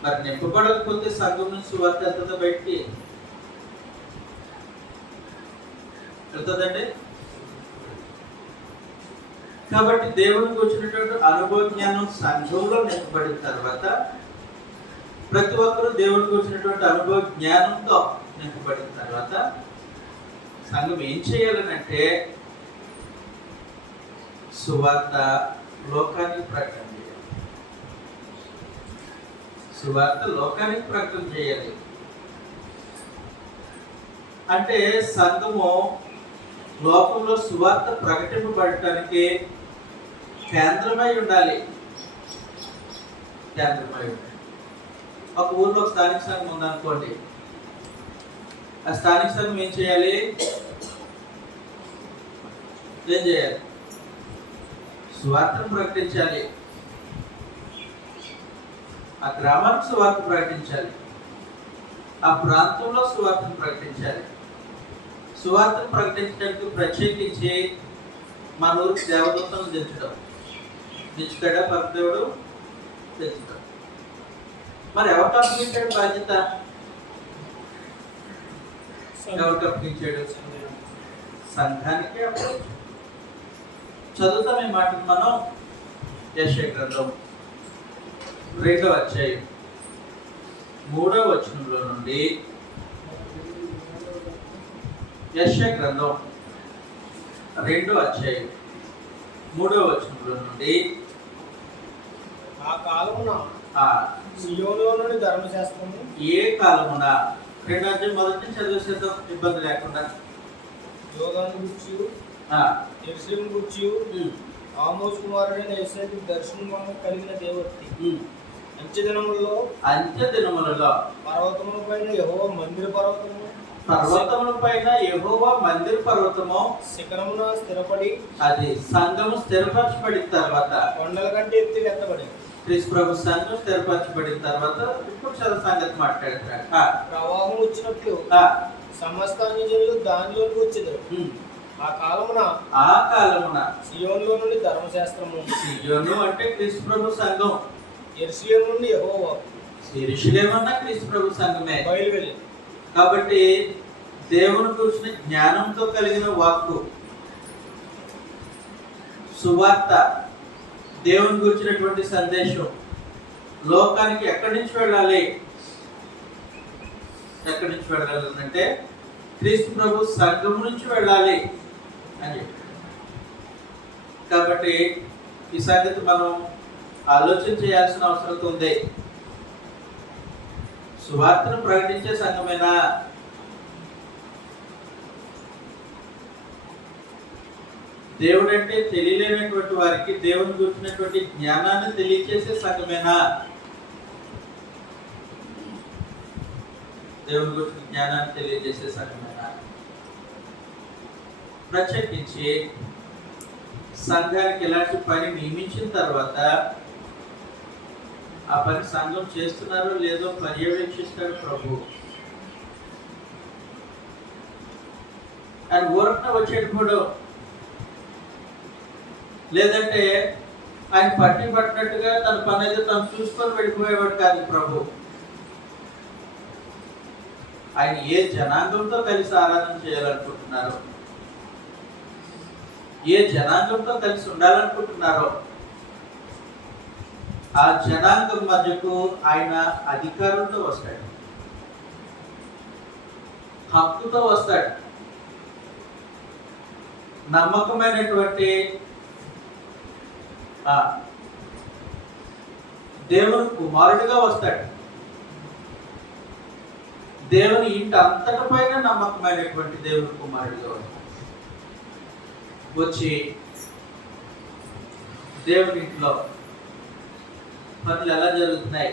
మరి నింపబడకపోతే సంఘం నుంచి సువార్త వెళ్తుందా? బయటికి వెళ్తుందండి? కాబట్టి దేవునికి వచ్చినటువంటి అనుభవ జ్ఞానం సంఘంలో నింపబడిన తర్వాత ప్రతి ఒక్కరూ దేవునికి వచ్చినటువంటి అనుభవ జ్ఞానంతో నింపబడిన తర్వాత సంఘం ఏం చేయాలనంటే సువార్త లోకానికి ప్రకటన చేయాలి. సువార్త లోకానికి ప్రకటన చేయాలి అంటే సంఘము లోకంలో సువార్త ప్రకటింపబడటానికి కేంద్రమై ఉండాలి. కేంద్రమై ఉండాలి. ఒక ఊర్లో ఒక స్థానిక సంఘం ఉందనుకోండి, ఆ స్థానిక సంఘం ఏం చేయాలి? ఏం చేయాలి? సువార్తను ప్రకటించాలి. ఆ గ్రామానికి సువార్త ప్రకటించాలి. ఆ ప్రాంతంలో సువార్తను ప్రకటించాలి. సువార్తను ప్రకటించడానికి ప్రత్యేకించి మన ఊరికి దేవదూతలను దించుతాడా పరదేవుడు? తెచ్చుతాడు. మరి ఎవరికి అప్పగించాడు బాధ్యత? ఎవరికి అప్పగించాడు? సంఘానికి అప్పగించాడు. చదువుతాం ఈ మాటను మనం యెషయా గ్రంథం 2వ అధ్యాయం 3వ వచనంలో నుండి. యెషయా గ్రంథం 2వ అధ్యాయం 3వ వచనంలో నుండి. ఆ కాలమున సియోనులో నుండి ధర్మశాస్త్రము. ఏ కాలమున? 2వ అధ్యాయం మొదటి నుంచి చదివేసేద్దాం ఇబ్బంది లేకుండా. యోగాను గుర్చి, యెరూషలేము గుర్చి, ఆమోస్ కుమారుడైన యెషయాకు దర్శనం కలిగిన దేవోక్తి. అంత్యదినములలో పర్వతముల పైన యెహోవా మందిర పర్వతము, పర్వతముల పైన యెహోవా మందిర పర్వతము శిఖరమున స్థిరపడి, అది సంఘము స్థిరపరచబడిన తర్వాత కొండల కంటే ఎత్తుగా ఎత్తబడింది. క్రీస్తు ప్రభు సంఘం స్థిరపరచబడిన తర్వాత ఇప్పుడు చాలా సంగతి మాట్లాడతాడు. ప్రవాహం వచ్చినట్లు సమస్త అన్యజనులు దానిలోకి వచ్చేది. ఆ కాలమున సియోనులో నుండి ధర్మశాస్త్రము. సియోను అంటే క్రీస్తు ప్రభు సంఘం. యెరూషలేము నుండి యెహోవా. యెరూషలేము అన్న క్రీస్తు ప్రభు సంఘమే. బయలువెళ్ళి కాబట్టి దేవుని గురించిన జ్ఞానంతో కలిగిన వాక్కు, సువార్త, దేవుని గురించినటువంటి సందేశం లోకానికి ఎక్కడి నుంచి వెళ్ళాలి? ఎక్కడి నుంచి వెళ్ళాలి అంటే క్రీస్తు ప్రభు సంఘం నుంచి వెళ్ళాలి అని చెప్పి. కాబట్టి ఈ సంగతి మనం ఆలోచన చేయాల్సిన అవసరం ఉంది. సువార్తను ప్రకటించే సంఘమేనా? దేవుడంటే తెలియలేనటువంటి వారికి దేవుని గురించినటువంటి జ్ఞానాన్ని తెలియచేసే సంఘమేనా? దేవుని గురించి జ్ఞానాన్ని తెలియజేసే సంఘమేనా? ప్రత్యేకించి సంఘానికి ఎలాంటి పని నియమించిన తర్వాత ఆ పని సంఘం చేస్తున్నారో లేదో పర్యవేక్షిస్తాడు ప్రభు. ఆయన ఊరట వచ్చేటప్పుడు లేదంటే ఆయన పట్టి పట్టినట్టుగా తన పని అయితే తను చూసుకొని వెళ్ళిపోయేవాడు కాదు ప్రభు. ఆయన ఏ జనాంగంతో కలిసి ఆరాధన చేయాలనుకుంటున్నారో, ఏ జనాంగంతో కలిసి ఉండాలనుకుంటున్నారో ఆ జనాంగం మధ్యకు ఆయన అధికారంతో వస్తాడు, హక్కుతో వస్తాడు, నమ్మకమైనటువంటి దేవుని కుమారుడిగా వస్తాడు. దేవుని ఇంటి అంతటి పైన నమ్మకమైనటువంటి దేవుని కుమారుడిగా వస్తాడు. వచ్చి దేవుని ఇంట్లో పనులు ఎలా జరుగుతున్నాయి,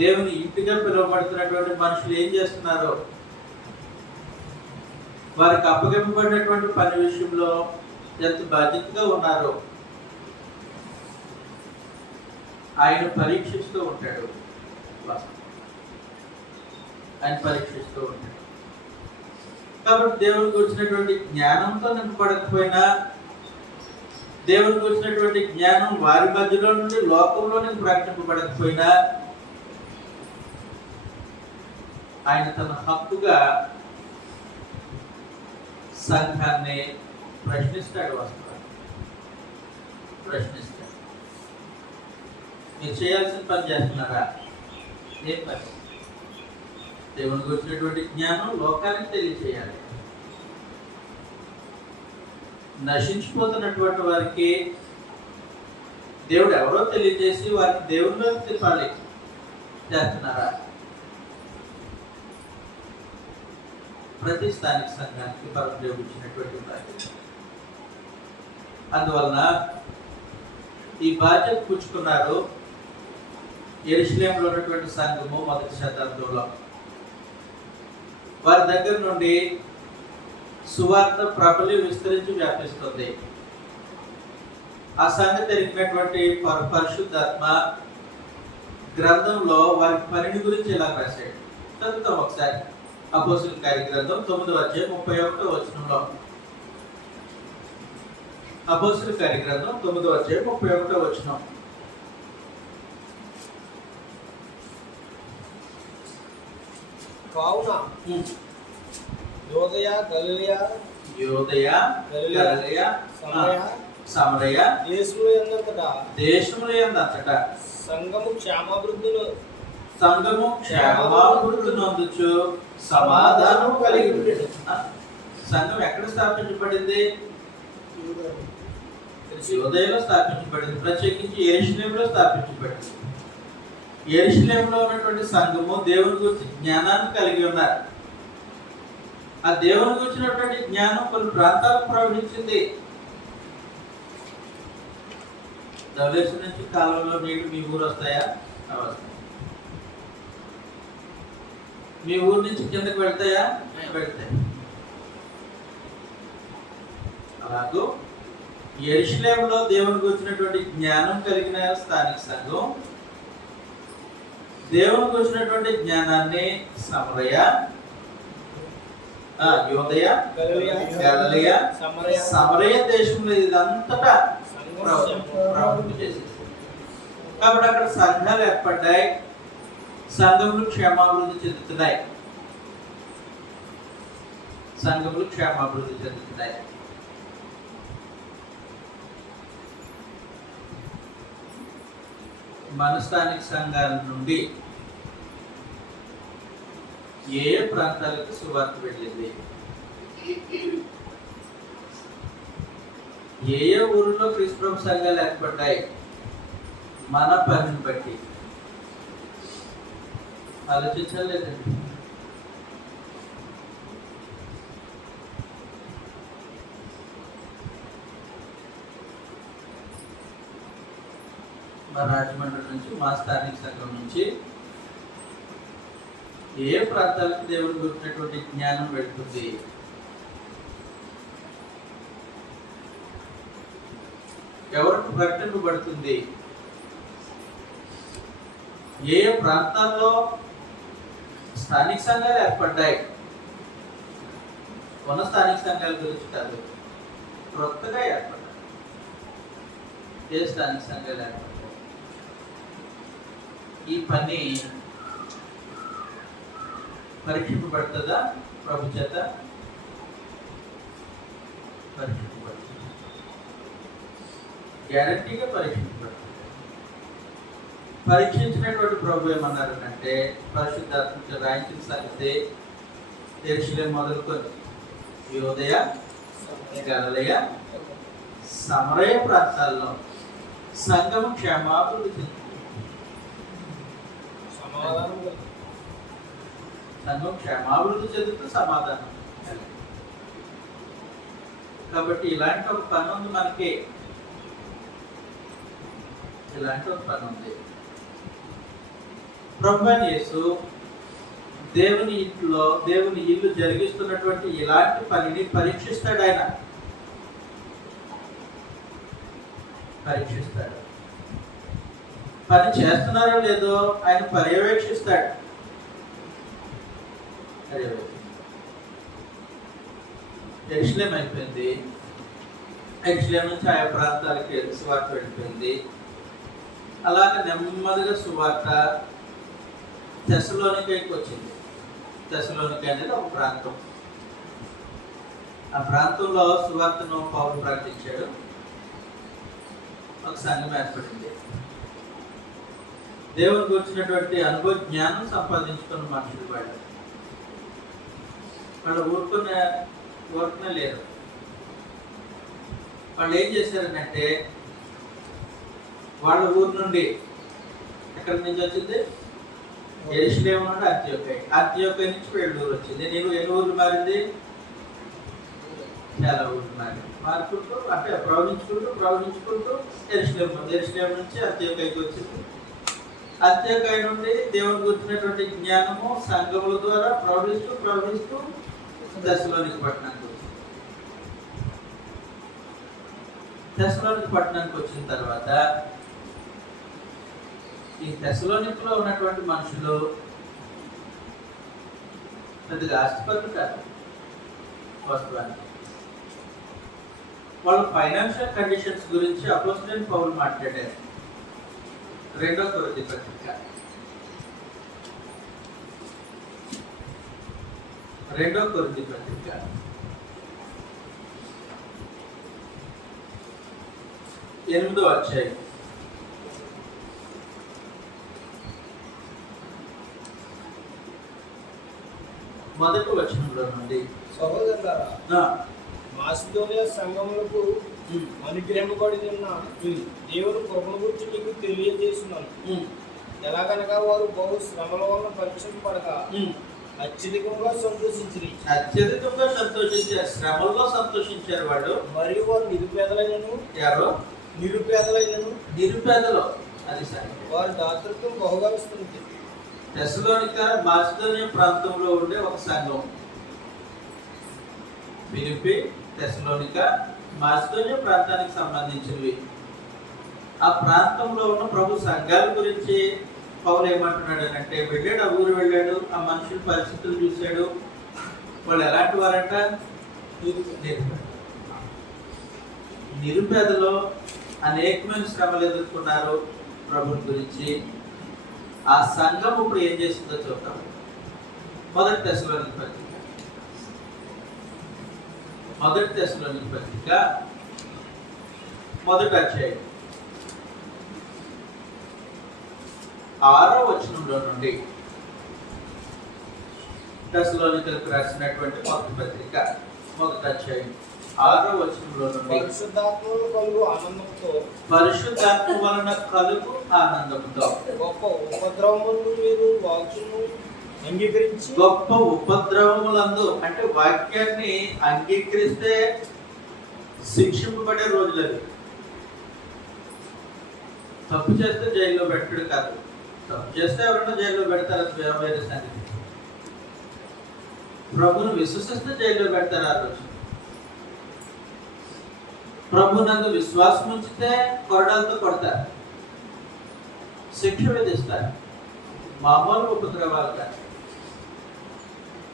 దేవుని ఇంటిగా పిలువబడుతున్నటువంటి మనుషులు ఏం చేస్తున్నారో, వారికి అప్పగింపబడినటువంటి పని విషయంలో ఎంత బాధ్యతగా ఉన్నారో ఆయన పరీక్షిస్తూ ఉంటాడు. ఆయన పరీక్షిస్తూ ఉంటాడు. కాబట్టి దేవుని గురించినటువంటి జ్ఞానంతో నింపబడకపోయినా, దేవుని గురించినటువంటి జ్ఞానం వారి మధ్యలో నుండి లోకంలోనే ప్రకటింపబడకపోయినా, ఆయన తన హక్కుగా సంఘాన్ని ప్రశ్నిస్తాడు వస్తాడు, ప్రశ్నిస్తాడు. మీరు చేయాల్సిన పని చేస్తున్నారా? ఏ పని? దేవుని గురించినటువంటి జ్ఞానం లోకానికి తెలియచేయాలి. నశించిపోతున్నటువంటి వారికి దేవుడు ఎవరో తెలియజేసి వారికి దేవునిలోకి తిప్పాలి. చేస్తున్నారా? ప్రతి స్థానిక సంఘానికి పరమదేవుడు ఇచ్చినటువంటి బాధ్యత. అందువలన ఈ బాధ్యత పుచ్చుకున్నారు యెరూషలేములో ఉన్నటువంటి సంఘము మొదటి శతాబ్దంలో. వారి దగ్గర నుండి సువార్త ప్రబలి విస్తరించి వ్యాపిస్తుంది. ఆ సంగతి ఎరిగినటువంటి పరిశుద్ధాత్మ గ్రంథంలో వారి పనిని గురించి ఇలా రాశాడు. చదువుతాం ఒకసారి. అపోస్తలుల కార్య గ్రంథం 9వ అధ్యాయం 31వ వచనంలో. అపోస్తలుల కార్య గ్రంథం 9వ అధ్యాయం 31వ వచనం. కావున యోదయ గలిలయ సమరయ దేశముల యందంతటా సంఘము క్షేమాభివృద్ధి నొందుచు సమాధానం కలిగి ఉండేది. సంఘం ఎక్కడ స్థాపించబడింది? యోదయలో స్థాపించబడింది. ప్రత్యేకించి యెరూషలేములో స్థాపించబడింది. యెరూషలేములో ఉన్నటువంటి సంఘము దేవుని గురించి జ్ఞానాన్ని కలిగి ఉన్నారు. ఆ దేవుని గురించినటువంటి జ్ఞానం కొన్ని ప్రాంతాలకు ప్రవహించింది. ధవళేశ్వరం నుంచి కాలంలో నీళ్లు మీ ఊరు వస్తాయా? వస్తాయి. మీ ఊరు నుంచి కిందకి వెళ్తాయా? వెళ్తాయి. అలాగూ యెరూషలేములో దేవుని గురించినటువంటి జ్ఞానం కలిగిన స్థానిక సంఘం దేవుని గురించినటువంటి జ్ఞానాన్ని సమరయ, యోదయ, గలిలయ, సమరయ దేశంలో ఇదంతటా ప్రవహింప చేసేది. కాబట్టి అక్కడ సంఘాలు ఏర్పడ్డాయి. సంఘములు క్షేమాభివృద్ధి చెందుతున్నాయి. సంఘములు క్షేమాభివృద్ధి చెందుతున్నాయి. మన స్థానిక సంఘాల నుండి ఏ ఏ ప్రాంతాలకు సువార్త వెళ్ళింది? ఏ ఏ ఊరిలో క్రీస్తు సంఘాలు ఏర్పడ్డాయి? మన పనిని బట్టి ఆలోచించలేదండి. మా రాజమండ్రి నుంచి, మా స్థానిక సంఘం నుంచి ఏ ప్రాంతాలకు దేవుని గురించినటువంటి జ్ఞానం వెళ్తుంది? ఎవరికి ప్రకటింపబడుతుంది? ఏ ప్రాంతాల్లో స్థానిక సంఘాలు ఏర్పడ్డాయి? ఉన్న స్థానిక సంఘాల గురించి కాదు, కొత్తగా ఏర్పడ్డాయి. ఏ స్థానిక సంఘాలు ఏర్పడ్డాయి? ఈ పని పరీక్షింపబడుతుందా? ప్రభు చేత పరీక్షింపబడుతుంది. గ్యారంటీగా పరీక్షింపబడుతుంది. పరీక్షించినటువంటి ప్రభు ఏమన్నారంటే, పరిశుద్ధాత్మ రాయించిన సంగతి యెరూషలేము మొదలుకొని యోదయ, గలిలయ, సమరయ ప్రాంతాల్లో సంఘం క్షేమాభివృద్ధి చెందుతుంది. సంఘం క్షేమాభివృద్ధి చెందుతూ సమాధానం. కాబట్టి ఇలాంటి ఒక పని ఉంది మనకి. ఇలాంటి ఒక పని ఉంది. ప్రభువైన యేసు దేవుని ఇంట్లో, దేవుని ఇల్లు జరిగిస్తున్నటువంటి ఇలాంటి పనిని పరీక్షిస్తాడు. ఆయన పరీక్షిస్తాడు. పని చేస్తున్నారో లేదో ఆయన పర్యవేక్షిస్తాడు. యెరూషలేము అయిపోయింది. యెరూషలేము నుంచి ఆయా ప్రాంతాలకి సువార్త వెళ్ళిపోయింది. అలాగే నెమ్మదిగా సువార్త తెస్సలోనికైకి వచ్చింది. తెస్సలోనిక అనేది ఒక ప్రాంతం. ఆ ప్రాంతంలో సువార్తను పౌలు ప్రకటించాడు. ఒక సంఘం ఏర్పడింది. దేవుని గురించినటువంటి అనుభవ జ్ఞానం సంపాదించుకున్న మనుషులు వాళ్ళు ఊరుకునే లేరు. వాళ్ళు ఏం చేశారనంటే, వాళ్ళ ఊరు నుండి ఎక్కడి నుంచి వచ్చింది? యెరూషలేము నుండి అంత్యోకయ నుంచి వెల్లూరు వచ్చింది. ఎన్ని ఊర్లు మారింది? చాలా ఊర్లు మారుకుంటూ అంటే ప్రవహించుకుంటూ యెరూషలేము నుంచి అంత్యోకయకి వచ్చింది. అంత్యోకయ నుండి దేవుని గురించినటువంటి జ్ఞానము సంఘముల ద్వారా ప్రవహిస్తూ దశలోనికి పట్టణానికి వచ్చింది. దశలోనికి పట్టణానికి వచ్చిన తర్వాత ఈ దశలోనికలో ఉన్నటువంటి మనుషులు పెద్దగా ఆస్తిపరులు కాదు. వాస్తవానికి వాళ్ళ ఫైనాన్షియల్ కండిషన్స్ గురించి అపోస్తలుడైన పౌలు మాట్లాడారు. 2వ కొరింథీ పత్రిక 8వ అధ్యాయం మొదటి వచనంలో నుండి, సహోదరులారా, మాసిదోనియా సంఘములకు అనుగ్రహింపబడి ఉన్న దేవుని కృపను గురించి మీకు తెలియజేస్తున్నాను. ఎలాగనగా వారు బహు శ్రమల వలన పరీక్షింపబడగా అత్యధికంగా సంతోషించారు. శ్రమల్లో సంతోషించారు వాళ్ళు. మరియు వారు నిరుపేదలు అది సరే. వారి దాతృత్వం బహుగా విస్తరించింది. తెస్సలోనిక మాసిదోనియా ప్రాంతంలో ఉండే ఒక సంఘం. ఫిలిప్పి, తెస్సలోనిక మాసిదోనియా ప్రాంతానికి సంబంధించినవి. ఆ ప్రాంతంలో ఉన్న ప్రభు సంఘాల గురించి పౌలు ఏమంటున్నాడు అంటే, వెళ్ళాడు, ఆ ఊరు వెళ్ళాడు, ఆ మనుషుల పరిస్థితులు చూశాడు. వాళ్ళు ఎలాంటి వారంట? నిరుపేదలో అనేకమైన శ్రమలు ఎదుర్కొన్నారు ప్రభుని గురించి. ఆ సంఘం ఇప్పుడు ఏం చేసిందో చూద్దాం. మొదటి తెస్సలోనిక పత్రిక మొదటి అధ్యాయం 6వ వచనంలో నుండి, తెస్సలోనికలకు రాసినటువంటి మొదటి పత్రిక మొదటి అధ్యాయం 6వ వచనంలో నుండి, పరిశుద్ధాత్మ వలన కలుగు ఆనందముతో గొప్ప ఉపద్రవములందు మీరు వాక్యము అంగీకరించి, గొప్ప ఉపద్రవములందు అంటే వాక్యాన్ని అంగీకరిస్తే శిక్షింపబడే రోజులు అవి. తప్పు చేస్తే జైల్లో పెట్టడు కాదు. తప్పు చేస్తే ఎవరైనా జైల్లో పెడతారు, అది వేరే సంగతి. ప్రభును విశ్వసిస్తే జైల్లో పెడతారు. ఆ రోజు ప్రభునందు విశ్వాసం ఉంచితే కొరడాలతో కొడతారు, శిక్ష విధిస్తారు, మామూలు ఉపద్రవాలు కాదు.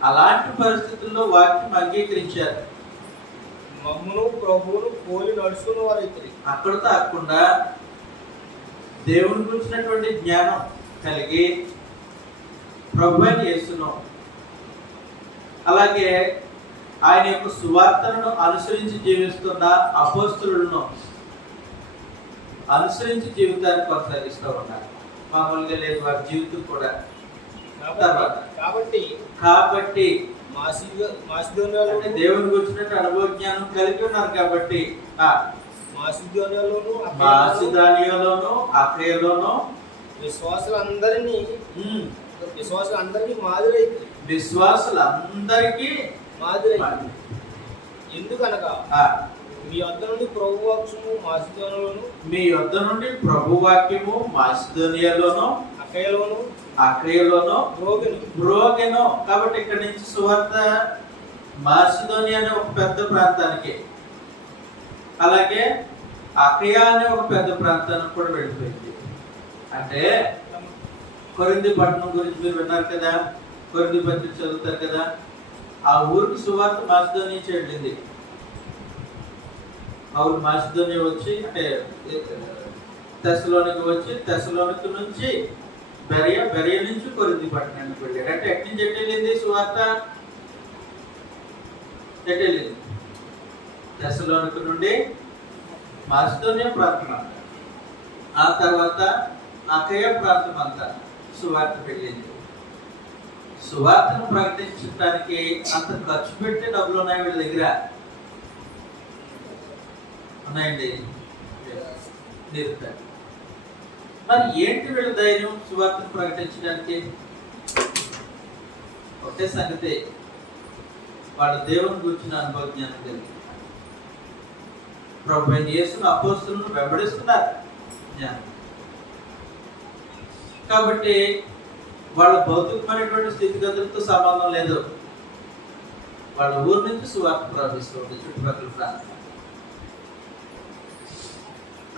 అలాంటి పరిస్థితుల్లో వాక్యం అంగీకరించారు. మమ్మును ప్రభువును పోలి నడుచుకున్న వారైతే అక్కడితో ఆకుండా దేవుని గురించినటువంటి జ్ఞానం కలిగి ప్రభువైన యేసును, అలాగే ఆయన యొక్క సువార్తలను అనుసరించి జీవిస్తున్న అపోస్తలులను అనుసరించి జీవితాన్ని కొనసాగిస్తూ ఉన్నారు. మామూలుగా లేదు వారి జీవితం కూడా. కాబట్టి దేవుని గురించినట్టు అనుభవ జ్ఞానం కలిగి ఉన్నారు. కాబట్టి మాసిదోనియాలోను అఖాయలోను విశ్వాసులందరినీ మాదిరి. ఎందుకనగా మీ యొద్ద నుండి ప్రభు వాక్యము మాసిదోనియాలోను అఖాయలోను మ్రోగెను. కాబట్టి ఇక్కడ నుంచి సువార్త మాసిదోనియా అనే ఒక పెద్ద ప్రాంతానికి, అలాగే అఖాయ అనే ఒక పెద్ద ప్రాంతానికి కూడా వెళ్ళిపోయింది. అంటే కొరింథీ పట్టణం గురించి మీరు విన్నారు కదా, కొరింథీ పత్రిక చదువుతారు కదా. ఆ ఊరికి సువార్త మాసిదోనియా నుంచి వెళ్ళింది. పౌలు మాసిదోనియా వచ్చి అంటే తెస్సలోనిక వచ్చి, తెస్సలోనిక నుంచి బెరయ నుంచి కొరింథీ పట్టణానికి వెళ్ళాడు. అంటే ఎక్కడి నుంచి ఎటు వెళ్ళింది సువార్త? ఎటు వెళ్ళింది? తెస్సలోనిక నుండి మాసిదోనియా ప్రాంతం అంతా, ఆ తర్వాత అకయ ప్రాంతం అంతా సువార్త వెళ్ళింది. సువార్తను ప్రకటించడానికి అంత ఖర్చు పెట్టే డబ్బులు ఉన్నాయి వీళ్ళ దగ్గర? ఉన్నాయండి? లేదు. మరి ఏంటి వీళ్ళ ధైర్యం సువార్తను ప్రకటించడానికి? ఒకే సంగతి, వాళ్ళు దేవుని గురించిన అనుభవ జ్ఞానం కలిగి ప్రభువైన యేసును అపోస్తలులను వెంబడిస్తున్నారు జ్ఞానం. కాబట్టి వాళ్ళ భౌతికమైనటువంటి స్థితిగతులతో సంబంధం లేదు. వాళ్ళ ఊరు నుంచి సువార్త ప్రవహిస్తుంది చుట్టుపక్కల ప్రాంతం.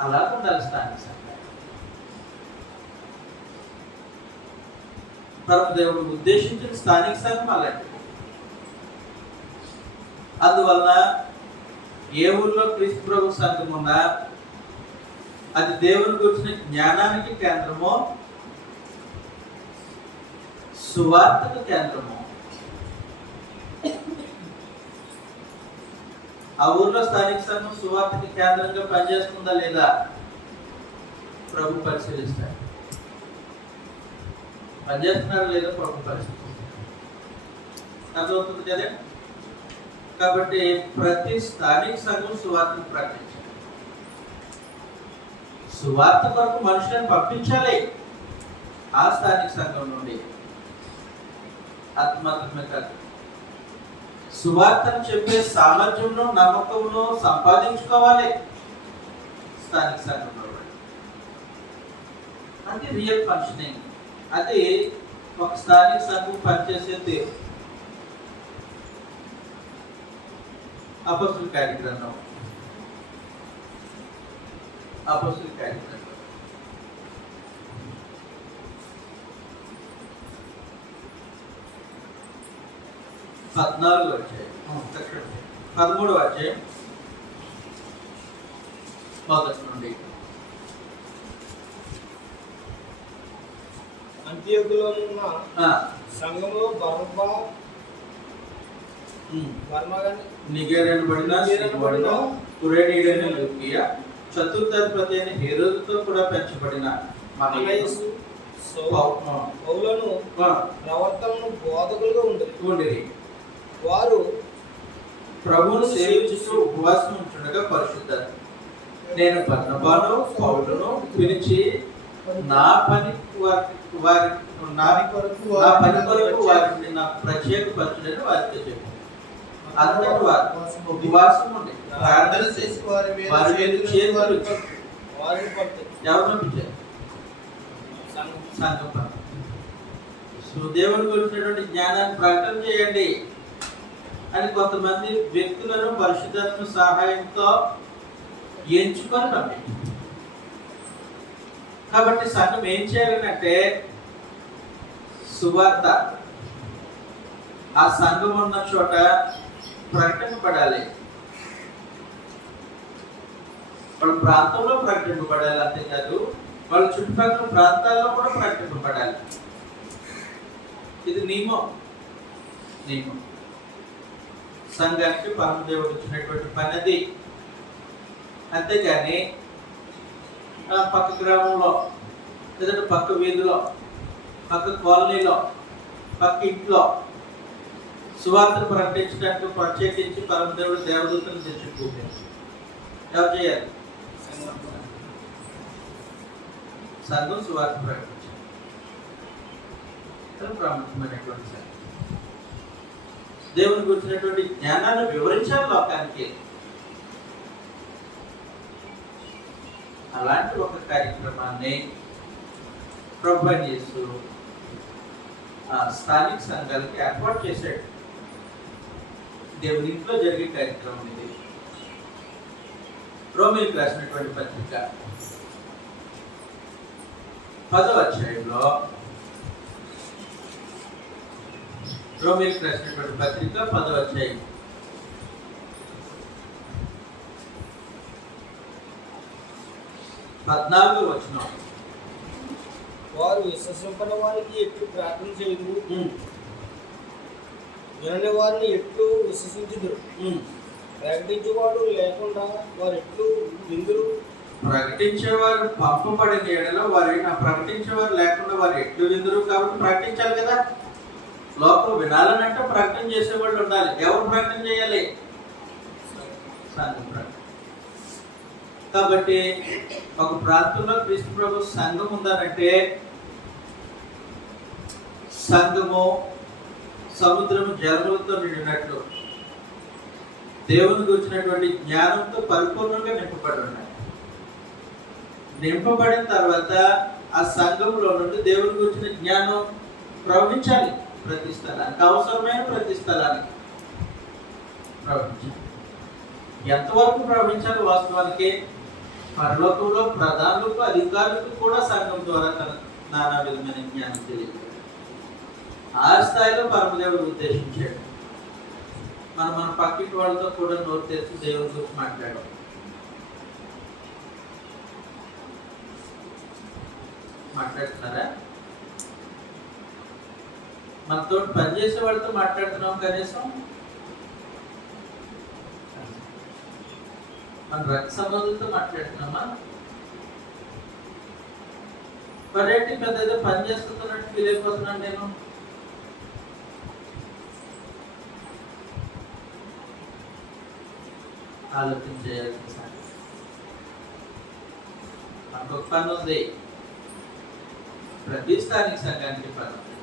అలా ఉండాలి స్థానిక సంఘం. పరమదేవుడు ఉద్దేశించిన స్థానిక సంఘం అలాంటిది. అందువలన ఏ ఊర్లో క్రీస్తు ప్రభు సంఘం ఉన్నా అది దేవుని గురించిన జ్ఞానానికి కేంద్రమో సువార్తకు కేంద్రము. ఆ ఊర్లో స్థానిక సంఘం సువార్తకి కేంద్రంగా పనిచేస్తుందా లేదా ప్రభు పరిశీలిస్తాడు. పనిచేస్తున్నారా లేదా ప్రభు పరిశీలిస్తాడు. అర్థమవుతుంది కదా? కాబట్టి ప్రతి స్థానిక సంఘం సువార్తను ప్రకటించాలి. సువార్త కొరకు మనుషులను పంపించాలి. ఆ స్థానిక సంఘం నుండి ఆత్మాత్మే కాదు, సువార్తను చెప్పే సామర్థ్యంలో నమ్మకంలో సంపాదించుకోవాలి స్థానిక సంఘంలో. అది రియల్ ఫంక్షనింగ్. అది ఒక స్థానిక సంఘం పనిచేసే తీరు. అపోస్తుల కార్యగ్రంథం 14వ అధ్యాయం 13వ అధ్యాయం మొదటి నుండి. అంత్యోకులోనున్న సంఘములో నిగేరనబడిన కురేనీయుడైన లూకియా, చతుర్థాధిపతి అయిన హేరోదుతో కూడా పెంచబడిన మనయేసు పౌలను ప్రవర్తనను బోధకులుగా ఉండేది. వారు ప్రభువును సేవించుతూ ఉపవాసం ఉంటుండగా పరిశుద్ధ నేను బర్నబాను పౌలును పిలిచి నా పని కొరకు వారిని నాకు ప్రత్యేక పరచుడని వారితో చెప్పాను. అంతటి వారు ఉపవాసం ఉండి ప్రార్థన చేసి వారి మీద చేతులు ఎవరు పంపించారు? సంఘం. దేవుని గురించినటువంటి జ్ఞానాన్ని ప్రకటన చేయండి అని కొంతమంది వ్యక్తులను పరిశుద్ధాత్మ సహాయంతో ఎంచుకొని పంపించారు. కాబట్టి సంఘం ఏం చేయాలంటే సువార్త ఆ సంఘం ఉన్న చోట ప్రకటింపబడాలి. వాళ్ళ ప్రాంతంలో ప్రకటింపబడాలి. అంతేకాదు వాళ్ళ చుట్టుపక్కల ప్రాంతాల్లో కూడా ప్రకటింపబడాలి. ఇది నియమం. సంఘానికి పరమదేవుడు ఇచ్చినటువంటి పని అది. అంతేగాని పక్క గ్రామంలో లేదంటే పక్క వీధిలో పక్క కాలనీలో పక్క ఇంట్లో సువార్తను ప్రకటించడానికి ప్రత్యేకించి పరమదేవుడు దేవదూతను తెచ్చుకుంటారు. ఎవరు చేయాలి? సంఘం సువార్త ప్రకటించాలి. ప్రాముఖ్యమైనటువంటి సంఘం దేవుని గురించినటువంటి జ్ఞానాన్ని వివరించాలి లోకానికి. అలాంటి ఒక కార్యక్రమాన్ని ప్రభువైన యేసు స్థానిక సంఘాలకి ఏర్పాటు చేశాడు. దేవుని ఇంట్లో జరిగే కార్యక్రమం ఇది. రోమీయులకు రాసినటువంటి పత్రిక 10వ అధ్యాయంలో రోమీయులకు రాసినటువంటి పత్రిక 10వ అధ్యాయం 14వ వచనం. వారు విశ్వసింపని వారికి ఎట్లు ప్రార్థన చేయదు, వినని వారిని ఎట్లు విశ్వసించుదురు. ప్రకటించేవాడు లేకుండా వారు ఎట్లు విందురు? ప్రకటించేవారు పంపబడిన ఎడల వారైనా ప్రకటించేవారు లేకుండా వారు ఎట్లు విందురు? కాబట్టి ప్రకటించాలి కదా. లోకం వినాలనంటే ప్రకటన చేసేవాళ్ళు ఉండాలి. ఎవరు ప్రకటన చేయాలి? సంఘం ప్రకటన. కాబట్టి ఒక ప్రాంతంలో క్రీస్తు ప్రభు సంఘం ఉందనంటే సంఘము సముద్రము జలములతో నిండినట్లు దేవుని గురించినటువంటి జ్ఞానంతో పరిపూర్ణంగా నింపబడి ఉన్నాయి. నింపబడిన తర్వాత ఆ సంఘంలో నుండి దేవుని గురించిన జ్ఞానం ప్రవహించాలి. ప్రతి స్థలానికి, అవసరమైన ప్రతి స్థలానికి ప్రవహించాలి. ఎంతవరకు ప్రవహించాలి? వాస్తవానికి పరలోకంలో ప్రధానులకు, అధికారులకు కూడా సంఘం ద్వారా నానా విధమైన జ్ఞానం తెలియదు. ఆ స్థాయిలో పరమదేవుడు ఉద్దేశించాడు. మన పక్కింటి వాళ్ళతో కూడా నోరు తెరిచి దేవుని గురించి మాట్లాడాం. మాట్లాడుతున్నారా? మనతో పనిచేసే వాళ్ళతో మాట్లాడుతున్నాం కనీసం. మన రక్త సంబంధులతో మాట్లాడుతున్నామా? మరేంటి పెద్ద ఏదో పని చేస్తున్నట్టు ఫీల్ అయిపోతున్నాను నేను. ఆలోచన చేయాల్సిన సంగతి. మనకు ఒక పని ఉంది. ప్రతి స్థానిక సంఘానికి పని ఉంది.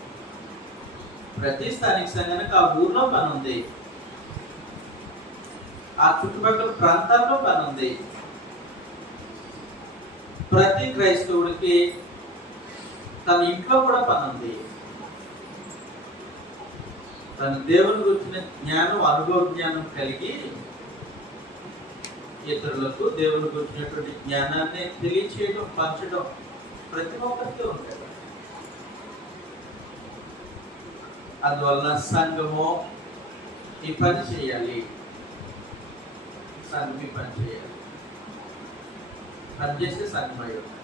ప్రతి స్థానిక సంఘానికి ఆ ఊర్లో పని ఉంది. ఆ చుట్టుపక్కల ప్రాంతాల్లో పని ఉంది. ప్రతి క్రైస్తవుడికి తన ఇంట్లో కూడా పని ఉంది. తన దేవుని గురించిన జ్ఞానం, అనుభవ జ్ఞానం కలిగి ఇతరులకు దేవుని గురించినటువంటి జ్ఞానాన్ని తెలియచేయడం, పంచడం ప్రతి ఒక్కరికి ఉంటుంది. అందువల్ల సంఘము ఈ పని చేయాలి. సంఘం ఈ పని చేయాలి. పని చేసే సంఘం అయి ఉంటుంది.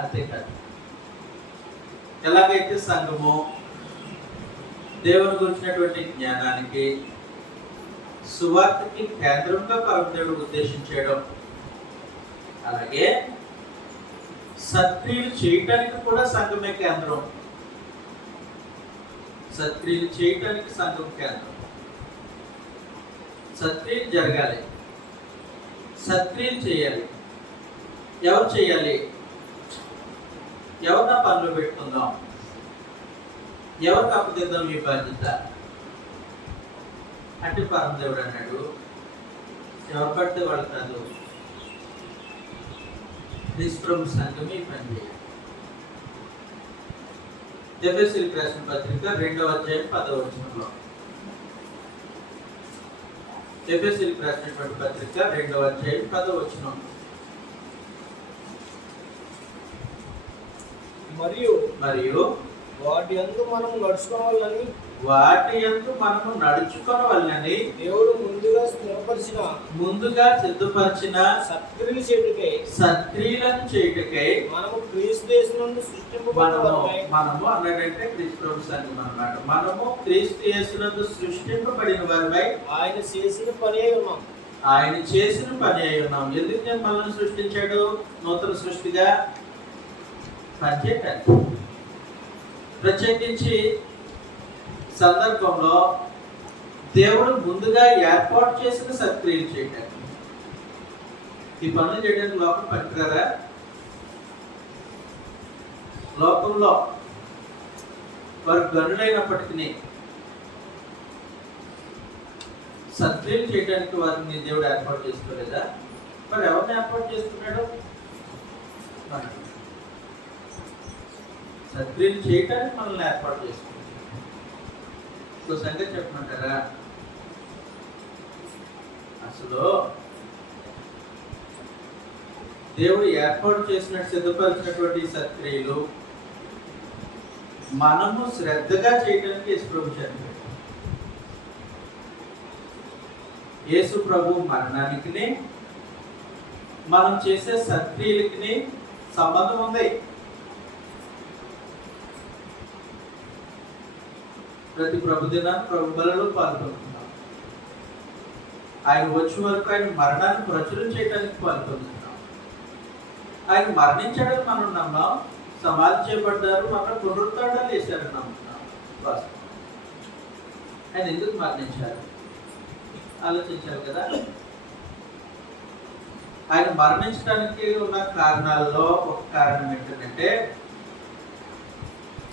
అంతేకాదు, ఎలాగైతే సంఘము దేవుని గురించినటువంటి జ్ఞానానికి, సువార్తకి కేంద్రంగా పరమదేవుడు ఉద్దేశించాడు, అలాగే సత్క్రియలు చేయటానికి కూడా సంఘమే కేంద్రం. సత్క్రియలు చేయటానికి సంఘం కేంద్రం. సత్క్రియలు జరగాలి, సత్క్రియలు చేయాలి. ఎవరు చేయాలి? ఎవరిన పనులు పెట్టుకుందాం, ఎవరికి అప్పగిద్దాం ఈ బాధ్యత అంటే పరమదేవుడు అన్నాడు, ఎవరు పడితే వాళ్ళు కాదు, నిష్ప్రభు సంఘం ఈ పని చేయాలి. ఎఫెసీయులకు రాసిన పత్రిక 2వ అధ్యాయం 10వ వచనంలో, ఎఫెసీయులకు రాసినటువంటి పత్రిక 2వ అధ్యాయం 10వ వచనం, మరియు వాటి యందు మనము నడుచుకోవాలని దేవుడు ముందుగా సిద్ధపరిచిన సత్క్రియలను చేయుటకై మనము క్రీస్తు యేసునందు మనము అన్నాడంటే క్రీస్తు ప్రభు సంఘం అన్నమాట. మనము క్రీస్తు యేసునందు సృష్టింపబడిన వారిపై ఆయన చేసిన పని అయి ఉన్నాం. ఆయన చేసిన పని అయి ఉన్నాం. ఎందుకు నేను మనల్ని సృష్టించాడు? నూతన సృష్టిగా పనిచేయటానికి. ప్రత్యేకించి సందర్భంలో దేవుడు ముందుగా ఏర్పాటు చేసిన సత్క్రియలు చేయటానికి. ఈ పనులు చేయడానికి లోకం పనికిరారా? లోకంలో వారు గనులైనప్పటికీ సత్క్రియలు చేయడానికి వారిని దేవుడు ఏర్పాటు చేసుకోలేదా? మరి ఎవరిని ఏర్పాటు చేసుకున్నాడు? సత్క్రియలు చేయటానికి మనల్ని ఏర్పాటు చేసుకున్నాడు. సంగతి చెప్పమంటారా? అసలు దేవుడు ఏర్పాటు చేసినట్టు సిద్ధపరిచినటువంటి సత్క్రియలు మనము శ్రద్ధగా చేయడానికి యేసు ప్రభు చనిపోయాడు. యేసు ప్రభు మరణానికి మనం చేసే సత్క్రియలకి సంబంధం ఉంది. ప్రతి ప్రభుదినాన్ని ప్రభు బలలో పాల్గొంటున్నాం. ఆయన వచ్చే వరకు ఆయన మరణాన్ని ప్రచురం చేయడానికి పాల్పొందుతున్నాం. ఆయన మరణించాడని మనం నమ్మాం, సమాధి చేయబడ్డారు, మన పునరుత్థానాలు వేశారని నమ్ముతున్నాం. వాస్తవం. ఆయన ఎందుకు మరణించారు ఆలోచించారు కదా. ఆయన మరణించడానికి ఉన్న కారణాల్లో ఒక కారణం ఏంటంటే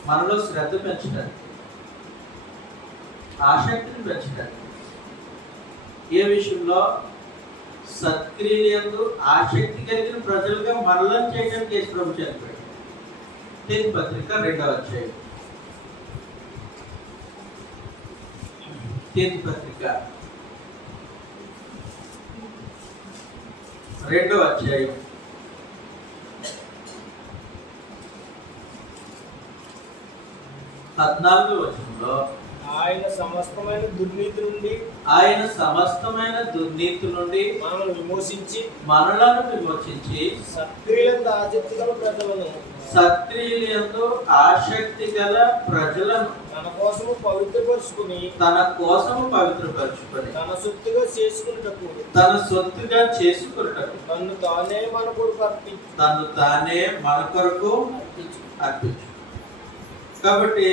మనలో శ్రద్ధ పెంచడానికి, ఆసక్తిని పెంచడానికి. ఏ విషయంలో? సత్క్రియలందు ఆసక్తి కలిగిన ప్రజలుగా మనలను చేయడానికి యేసు ప్రభు చనిపోయాడు. తీతు పత్రిక 2వ అధ్యాయం. తీతు పత్రిక 2వ అధ్యాయం 14వ వచనంలో ఆయన సమస్తమైన దుర్నీతి నుండి మనలను విమోచించి సత్క్రియలందు ఆసక్తి గల ప్రజలను తన కోసము పవిత్రపరుచుకుని తన సొత్తుగా చేసుకున్నటకు తన్ను తానే మన కొరకు అర్పించు. కాబట్టి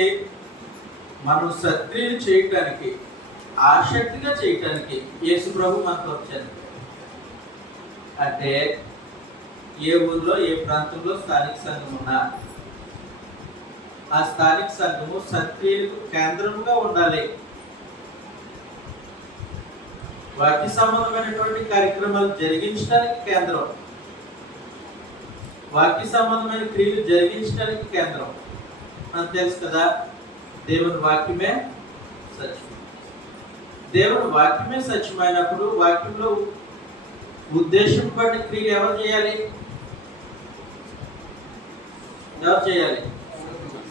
మనం సత్క్రియలు చేయటానికి, ఆసక్తిగా చేయటానికి యేసు ప్రభు మనకు వచ్చారు. అంటే ఏ ఊర్లో, ఏ ప్రాంతంలో స్థానిక సంఘం ఉన్నా ఆ స్థానిక సంఘము సత్క్రియలకు కేంద్రముగా ఉండాలి. వాక్య సంబంధమైనటువంటి కార్యక్రమాలు జరిగించడానికి కేంద్రం, వాక్య సంబంధమైన క్రియలు జరిగించడానికి కేంద్రం. మనకు తెలుసు కదా, దేవుని వాక్యమే సత్యం. దేవుని వాక్యమే సత్యమైనప్పుడు వాక్యంలో ఉద్దేశింపబడిన క్రియలు ఎవరు చేయాలి?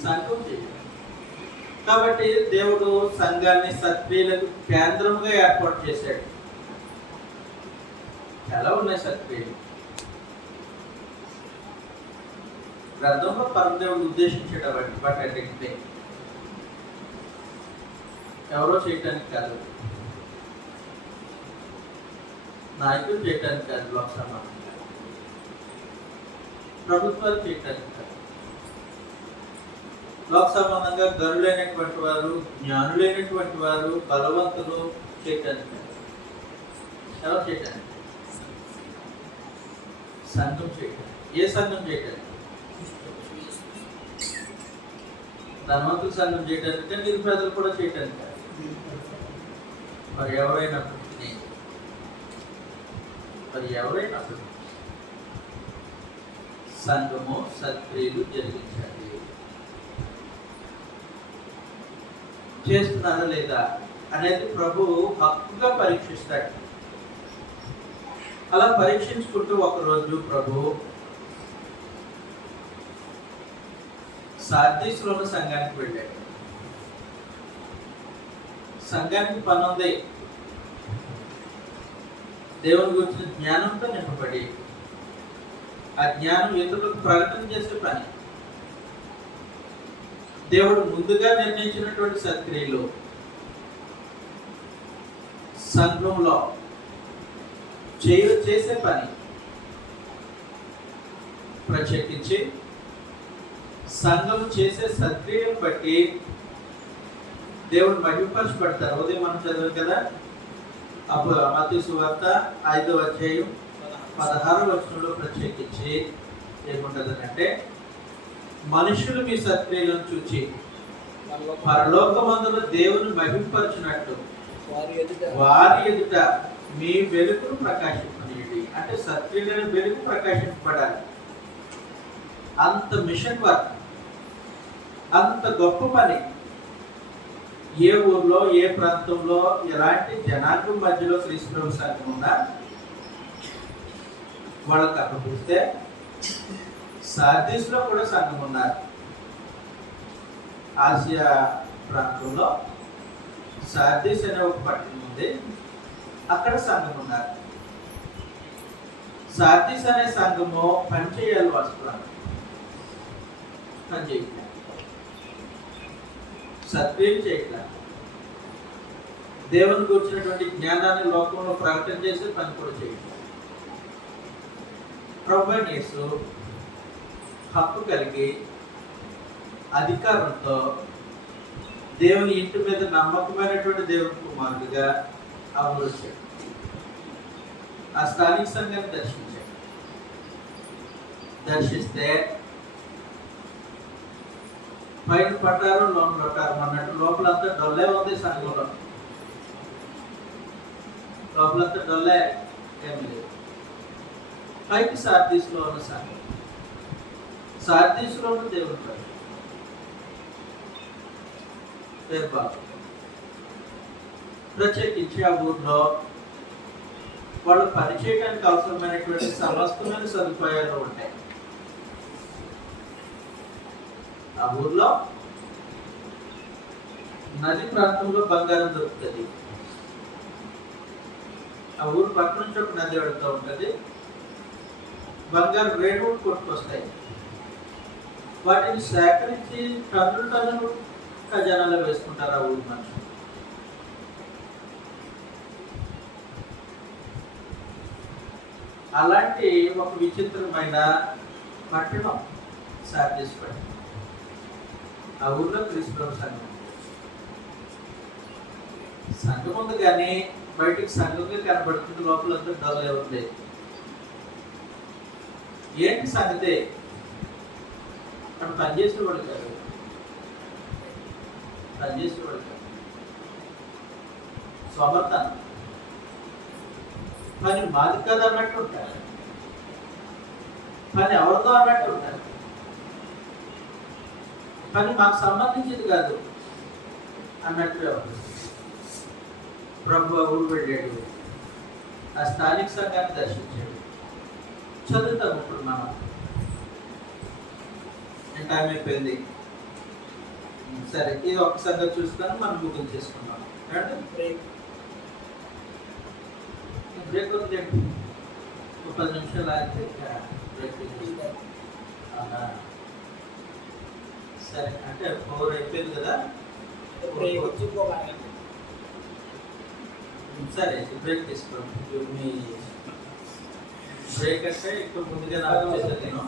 సంఘం చేయాలి. కాబట్టి దేవుడు సంఘాన్ని సత్క్రియలకు కేంద్రంగా ఏర్పాటు చేశాడు. చాలా ఉన్నాయి సత్క్రియలు. గ్రంథంలో పరమదేవుడు ఉద్దేశించాడు వాటి ఎవరో చేయటానికి కాదు, నాయకులు చేయటానికి కాదు, లోక్సభ ప్రభుత్వాలు చేయటానికి కాదు. లోక్సభంగా గనులైనటువంటి వారు, జ్ఞానులైనటువంటి వారు, బలవంతులు చేయటానికి కాదు. ఎవరు చేయటానికి? సంఘం చేయటానికి. ఏ సంఘం చేయటానికి? ధనవంతుల సంఘం చేయటానికి, నిరుపేదలు కూడా చేయటానికి కాదు. మరి ఎవరైనప్పుడు సంఘము సత్క్రియలు జరిగించాలి. చేస్తున్నారా లేదా అనేది ప్రభు హక్కుగా పరీక్షిస్తాడు. అలా పరీక్షించుకుంటూ ఒకరోజు ప్రభు సార్దీస్లో ఉన్న సంఘానికి వెళ్ళాడు. సంఘానికి పని ఉంది, దేవుని గురించిన జ్ఞానంతో నింపబడి ఆ జ్ఞానం ఇతరులకు ప్రకటన చేసే పని. దేవుడు ముందుగా నిర్ణయించినటువంటి సత్క్రియలు సంఘంలో చేసే పని. ప్రత్యేకించి సంఘం చేసే సత్క్రియను బట్టి దేవుడు మహిమపరచబడతారు. ఉదయం మనం చదివాం కదా, అప్పుడు మత్తయి సువార్త 5వ అధ్యాయం 16వ వచనంలో ప్రత్యేకించి ఏముంటదంటే, మనుషులు మీ సత్క్రియలను చూచి పరలోకమందున దేవుని మహిమపరచినట్టు వారి ఎదుట మీ వెలుగును ప్రకాశింపనీయండి. అంటే సత్క్రియలను వెలుగు ప్రకాశింపబడాలి. అంత మిషన్ వర్క్, అంత గొప్ప పని. ఏ ఊర్లో, ఏ ప్రాంతంలో ఎలాంటి జనాంగం మధ్యలో క్రీస్తు సంఘం ఉన్నా వాళ్ళకి అప్పగిస్తే, సార్దీస్లో కూడా సంఘం ఉన్నారు. ఆసియా ప్రాంతంలో సార్దీస్ అనే ఒక పట్టణం ఉంది, అక్కడ సంఘం ఉన్నారు. సార్దీస్ అనే సంఘము పనిచేయాలి, వాస్తవాన్ని పనిచేయాలి, సత్క్రియలు చేయట్లా. దేవుని గురించినటువంటి జ్ఞానాన్ని లోకంలో ప్రకటన చేసే పని కూడా చేయండి. ప్రభువైన యేసు హక్కు కలిగి అధికారంతో దేవుని ఇంటి మీద నమ్మకమైనటువంటి దేవుని కుమారుడిగా అవరోచాడు. ఆ స్థానిక సంఘాన్ని దర్శించాడు. దర్శిస్తే పైన పట్టారు లోపల పట్టారు అన్నట్టు లోపలంతా డొల్లే ఉంది సంఘంలో. లోపలంతా డొల్లే ఏమి లేదు. పైకి సార్దీస్లో ఉన్న సంఘం, సార్దీస్లో ఉన్న దేవుని పేరు బాబు. ప్రత్యేకించి ఆ ఊర్లో వాళ్ళు పనిచేయడానికి అవసరమైనటువంటి సమస్తమైన సదుపాయాలు ఉంటాయి. ఆ ఊర్లో నది ప్రాంతంలో బంగారం దొరుకుతుంది. ఆ ఊరు పక్క నుంచి ఒక నది వెళుతూ ఉంటుంది. బంగారు రేణువులు కొట్టుకొస్తాయి. వాటిని సేకరించి టన్నులు టన్నులు ఖజానాలో వేసుకుంటారు ఆ ఊరు మనుషులు. అలాంటి ఒక విచిత్రమైన పట్టణం సార్దీస్ పట్టణం. ఆ ఊర్లో క్రీస్తు సంఘం సంఘం ఉంది, కానీ బయటికి సంఘంగా కనబడుతుంది. లోపలంతా డొల్లే ఉంది. ఏంటి సంగతే? అక్కడ పనిచేసేవాడు కాదు, పనిచేసేవాడు కాదు. సమర్థన పని మాది కదా అన్నట్టు ఉంటారు. పని ఎవరితో అన్నట్టు ఉంటారు. పని మాకు సంబంధించింది కాదు అన్నట్టు. ప్రభు ఊరు వెళ్ళాడు. ఆ స్థానిక సంఘాన్ని దర్శించాడు. చదువుతాం ఇప్పుడు మనం. టైం అయిపోయింది. సరే, ఇది ఒక సంగతి చూసుకొని మనం ముగ్గురు చేసుకున్నాం. బ్రేక్ వద్దండి, ఒక 10 నిమిషాలు ఆగితే బ్రేక్. సరే, అంటే 4 అయిపోయింది కదా. సరే, బ్రేక్ తీసుకోండి. మీ బ్రేక్ అంటే ఎక్కువ ముందుగా నాకు చేశాను నేను.